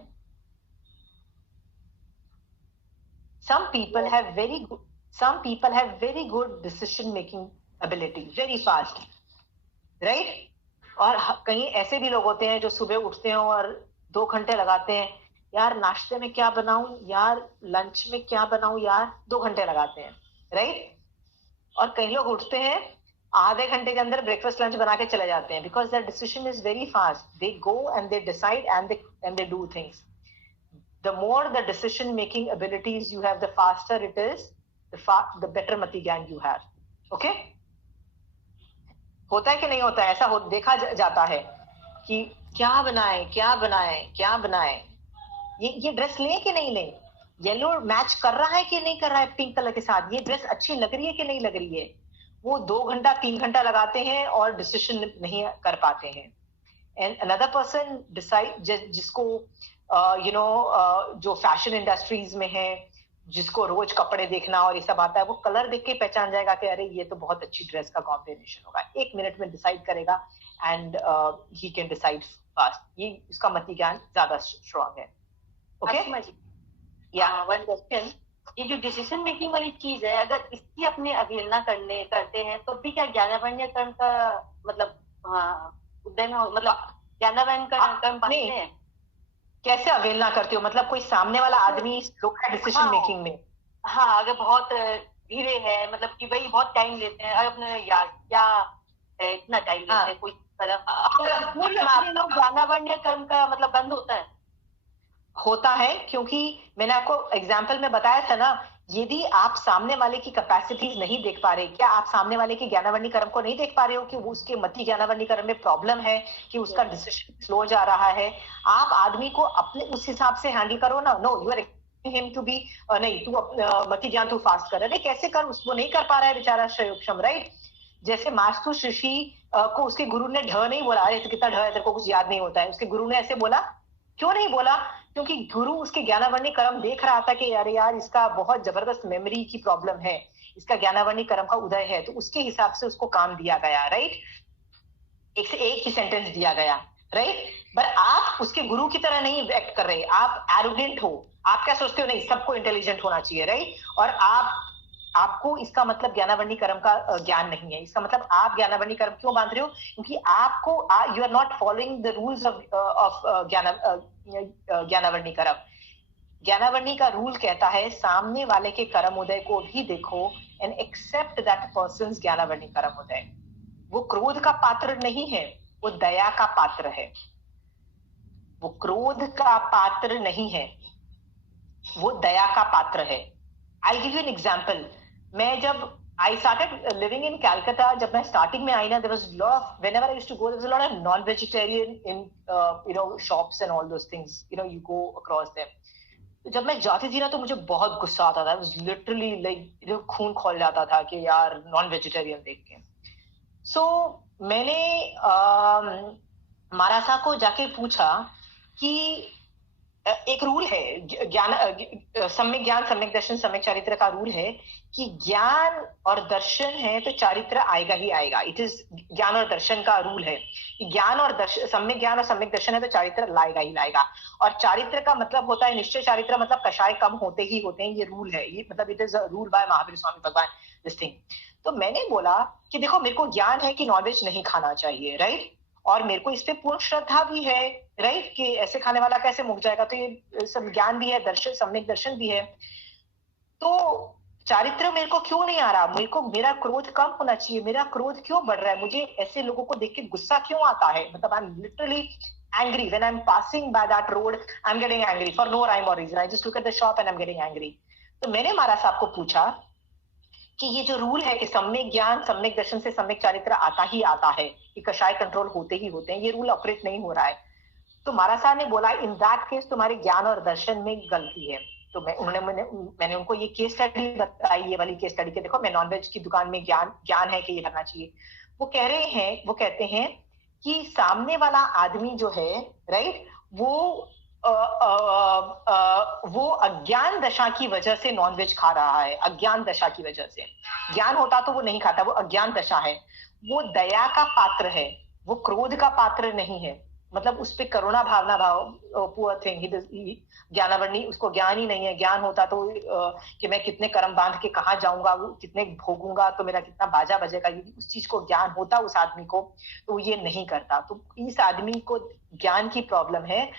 some people have very good decision making ability, very fast, right? और कहीं ऐसे भी लोग होते हैं जो सुबह उठते हैं और 2 घंटे लगाते हैं, यार नाश्ते में क्या बनाऊं, यार लंच में क्या बनाऊं, यार 2 घंटे लगाते हैं, राइट? और कई लोग उठते हैं आधे घंटे के अंदर ब्रेकफास्ट लंच बना के चले जाते हैं, because there decision is very fast, they go and they decide and they do things. The more the decision making abilities you have, the faster it is, the better mati gyan you have. Okay? होता है कि नहीं होता है? ऐसा देखा जाता है कि क्या बनाए, ये ड्रेस ले कि नहीं ले, येलो मैच कर रहा है कि नहीं कर रहा है पिंक कलर के साथ, ये ड्रेस अच्छी लग रही है कि नहीं लग रही है। वो 2 घंटा 3 घंटा लगाते हैं और डिसीजन नहीं कर पाते हैं। एंड अनदर पर्सन डिसाइड, जिसको जो फैशन इंडस्ट्रीज में है, जिसको रोज कपड़े देखना और ये सब आता है, वो कलर देख के पहचान जाएगा कि अरे ये तो बहुत अच्छी ड्रेस का कॉम्बिनेशन होगा, 1 मिनट में डिसाइड करेगा and he can decide fast. ये उसका मति ज्ञान ज्यादा स्ट्रॉन्ग है। ओके, या वन क्वेश्चन, ये जो डिसीजन मेकिंग वाली चीज है, अगर इसकी अपने अवहेलना करते हैं तो भी क्या ज्ञानावरण्य कर्म का मतलब उदय में, मतलब ज्ञानावरण्य कर्म पाते हैं? कैसे अवहेलना करते हो? मतलब कोई सामने वाला आदमी स्लो है डिसीजन मेकिंग में? हाँ, अगर बहुत धीरे है, मतलब कि भाई बहुत टाइम लेते हैं, अपने यार क्या इतना टाइम लेते हैं कोई तरह, लोग ज्ञानावरण्य कर्म का मतलब बंद होता है, क्योंकि मैंने आपको एग्जाम्पल में बताया था ना, यदि आप सामने वाले की कैपेसिटीज नहीं देख पा रहे, क्या आप सामने वाले की ज्ञानावरणी कर्म को नहीं देख पा रहे हो कि वो उसके मति ज्ञानावरणी कर्म में प्रॉब्लम है, कि उसका डिसीजन स्लो जा रहा है? आप आदमी को अपने उस हिसाब से हैंडल करो ना। No, you are him to be नहीं तू मति ज्ञान तू फास्ट कर, अरे कैसे कर, उसको नहीं कर पा रहा है बेचारा शयोक्षम, राइट। जैसे मास्तु ऋषि को उसके गुरु ने ढ नहीं बोला, अरे तो कितना ढ है तेरे को कुछ याद नहीं होता है, उसके गुरु ने ऐसे बोला, क्यों नहीं बोला? क्योंकि गुरु उसके ज्ञानावर्णी कर्म देख रहा था कि अरे यार इसका बहुत जबरदस्त मेमोरी की प्रॉब्लम है, इसका ज्ञानावर्णी कर्म का उदय है, तो उसके हिसाब से उसको काम दिया गया, राइट। एक से एक ही सेंटेंस दिया गया, राइट। पर आप उसके गुरु की तरह नहीं एक्ट कर रहे, आप एरोगेंट हो, आप क्या सोचते हो, नहीं सबको इंटेलिजेंट होना चाहिए, राइट। और आपको इसका मतलब ज्ञानावर्णी कर्म का ज्ञान नहीं है, इसका मतलब आप ज्ञानावर्णी कर्म क्यों बांध रहे हो? क्योंकि आपको you are not following the rules of ज्ञानावर्णी कर्म। ज्ञानावर्णी का रूल कहता है सामने वाले के कर्म उदय को भी देखो एंड एक्सेप्ट दैट पर्सन्स ज्ञानावर्णी कर्म उदय। वो क्रोध का पात्र नहीं है, वो दया का पात्र है। वो क्रोध का पात्र नहीं है, वो दया का पात्र है। I'll give you an example. मैं जब I started living in Calcutta, जब मैं starting में आई ना, there was a lot of, whenever I used to go, there was a lot of non-vegetarian in shops and all those things, you go across them. तो जब मैं जाती थी ना तो मुझे बहुत गुस्सा आता था, it was literally like खून खौल जाता था कि यार non-vegetarian देख के। So मैंने मारासा को जाके पूछा कि एक रूल है ज्ञान, सम्यक ज्ञान, सम्यक दर्शन, सम्यक चारित्र का रूल है कि ज्ञान और दर्शन है तो चारित्र आएगा ही आएगा। इट इज ज्ञान और दर्शन का रूल है, ज्ञान और दर्शन, सम्यक ज्ञान और सम्यक दर्शन है तो चारित्र लाएगा ही लाएगा। और चारित्र का मतलब होता है निश्चय चारित्र, मतलब कषाय कम होते ही होते हैं, ये रूल है, ये मतलब it is a rule by Mahavir Swami Bhagwan, this thing. तो मैंने बोला कि देखो मेरे को ज्ञान है कि नॉनवेज नहीं खाना चाहिए, राइट, और मेरे को इस पे पूर्ण श्रद्धा भी है, राइट, कि ऐसे खाने वाला कैसे मुक जाएगा, तो ये सब ज्ञान भी है, दर्शन, सम्यक दर्शन भी है। तो चारित्र मेरे को क्यों नहीं आ रहा? मेरे को मेरा क्रोध कम होना चाहिए, मेरा क्रोध क्यों बढ़ रहा है? मुझे ऐसे लोगों को देख के गुस्सा क्यों आता है? मतलब I am literally angry when I'm passing by that road, I'm getting angry for no rhyme or reason. I just look at the shop and I'm getting angry. तो मैंने महाराज साहब को पूछा कि ये जो रूल है कि सम्यक ज्ञान सम्यक दर्शन से सम्यक चारित्र आता ही आता है, कि कषाय कंट्रोल होते ही होते हैं, ये रूल ऑपरेट नहीं हो रहा है। तो महाराज साहब ने बोला इन दैट केस तुम्हारे ज्ञान और दर्शन में गलती है। तो मैंने उनको ये केस स्टडी बताई, ये वाली केस स्टडी के, देखो मैं नॉनवेज की दुकान में ज्ञान है कि ये करना चाहिए। वो कहते हैं कि सामने वाला आदमी जो है, राइट, वो अज्ञान दशा की वजह से नॉनवेज खा रहा है, अज्ञान दशा की वजह से। ज्ञान होता तो वो नहीं खाता, वो अज्ञान दशा है। वो दया का पात्र है, वो क्रोध का पात्र नहीं है। मतलब उस पे करुणा भावना भाव, पुअर थिंग, ज्ञानावर्णी, उसको ज्ञान ही नहीं है। ज्ञान होता तो कि मैं कितने कर्म बांध के कहाँ जाऊंगा, वो कितने भोगूंगा, तो मेरा कितना बाजा बजेगा, यदि उस चीज को ज्ञान होता उस आदमी को तो ये नहीं करता। तो इस आदमी को ज्ञान की प्रॉब्लम है,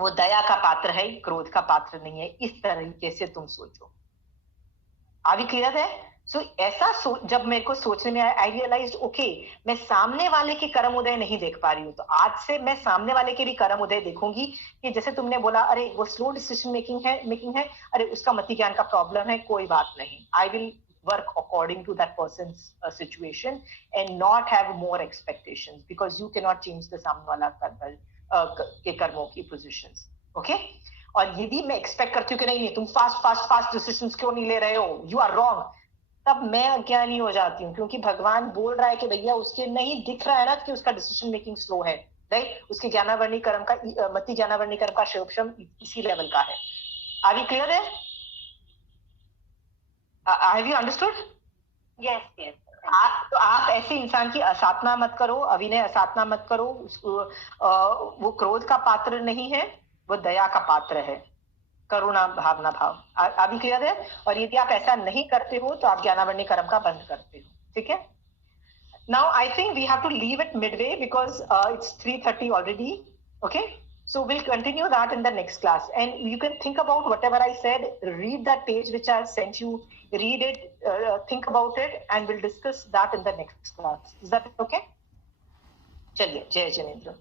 वो दया का पात्र है, क्रोध का पात्र नहीं है। इस तरीके से तुम सोचो। आर वी क्लियर है? सो ऐसा जब मेरे को सोचने में आया, आई रियलाइज्ड ओके, मैं सामने वाले के कर्म उदय नहीं देख पा रही हूँ, तो आज से मैं सामने वाले के भी कर्म उदय देखूंगी। कि जैसे तुमने बोला अरे वो स्लो डिसीजन मेकिंग है, अरे उसका मति ज्ञान का प्रॉब्लम है, कोई बात नहीं, I will work according to that person's situation and not have more expectations, because you cannot change the सामने वाला के कर्मों की पोजीशंस, ओके। और यदि मैं एक्सपेक्ट करती हूँ कि नहीं तुम फास्ट डिसीजंस क्यों नहीं ले रहे हो, यू आर रॉन्ग, तब मैं अज्ञानी हो जाती हूँ। क्योंकि भगवान बोल रहा है कि भैया उसके नहीं दिख रहा है ना कि उसका डिसीजन मेकिंग स्लो है, राइट। उसके ज्ञानावर्णी कर्म का, मति ज्ञानावर्णी कर्म का शयोक्षम इसी लेवल का है। आर वी क्लियर है? Have you understood? Yes yes. तो आप ऐसे इंसान की असाधना मत करो, अभिनय असाधना मत करो। वो क्रोध का पात्र नहीं है, वो दया का पात्र है, करुणा भावना भाव। अभी क्लियर है? और यदि आप ऐसा नहीं करते हो तो आप ज्ञानावर्णी कर्म का बंद करते हो, ठीक है। Now I think we have to leave it midway because it's 3:30 already, okay? So we'll continue that in the next class, and you can think about whatever I said. Read that page which I sent you, read it, think about it, and we'll discuss that in the next class. Is that okay? चलिए, जय जिनेंद्र।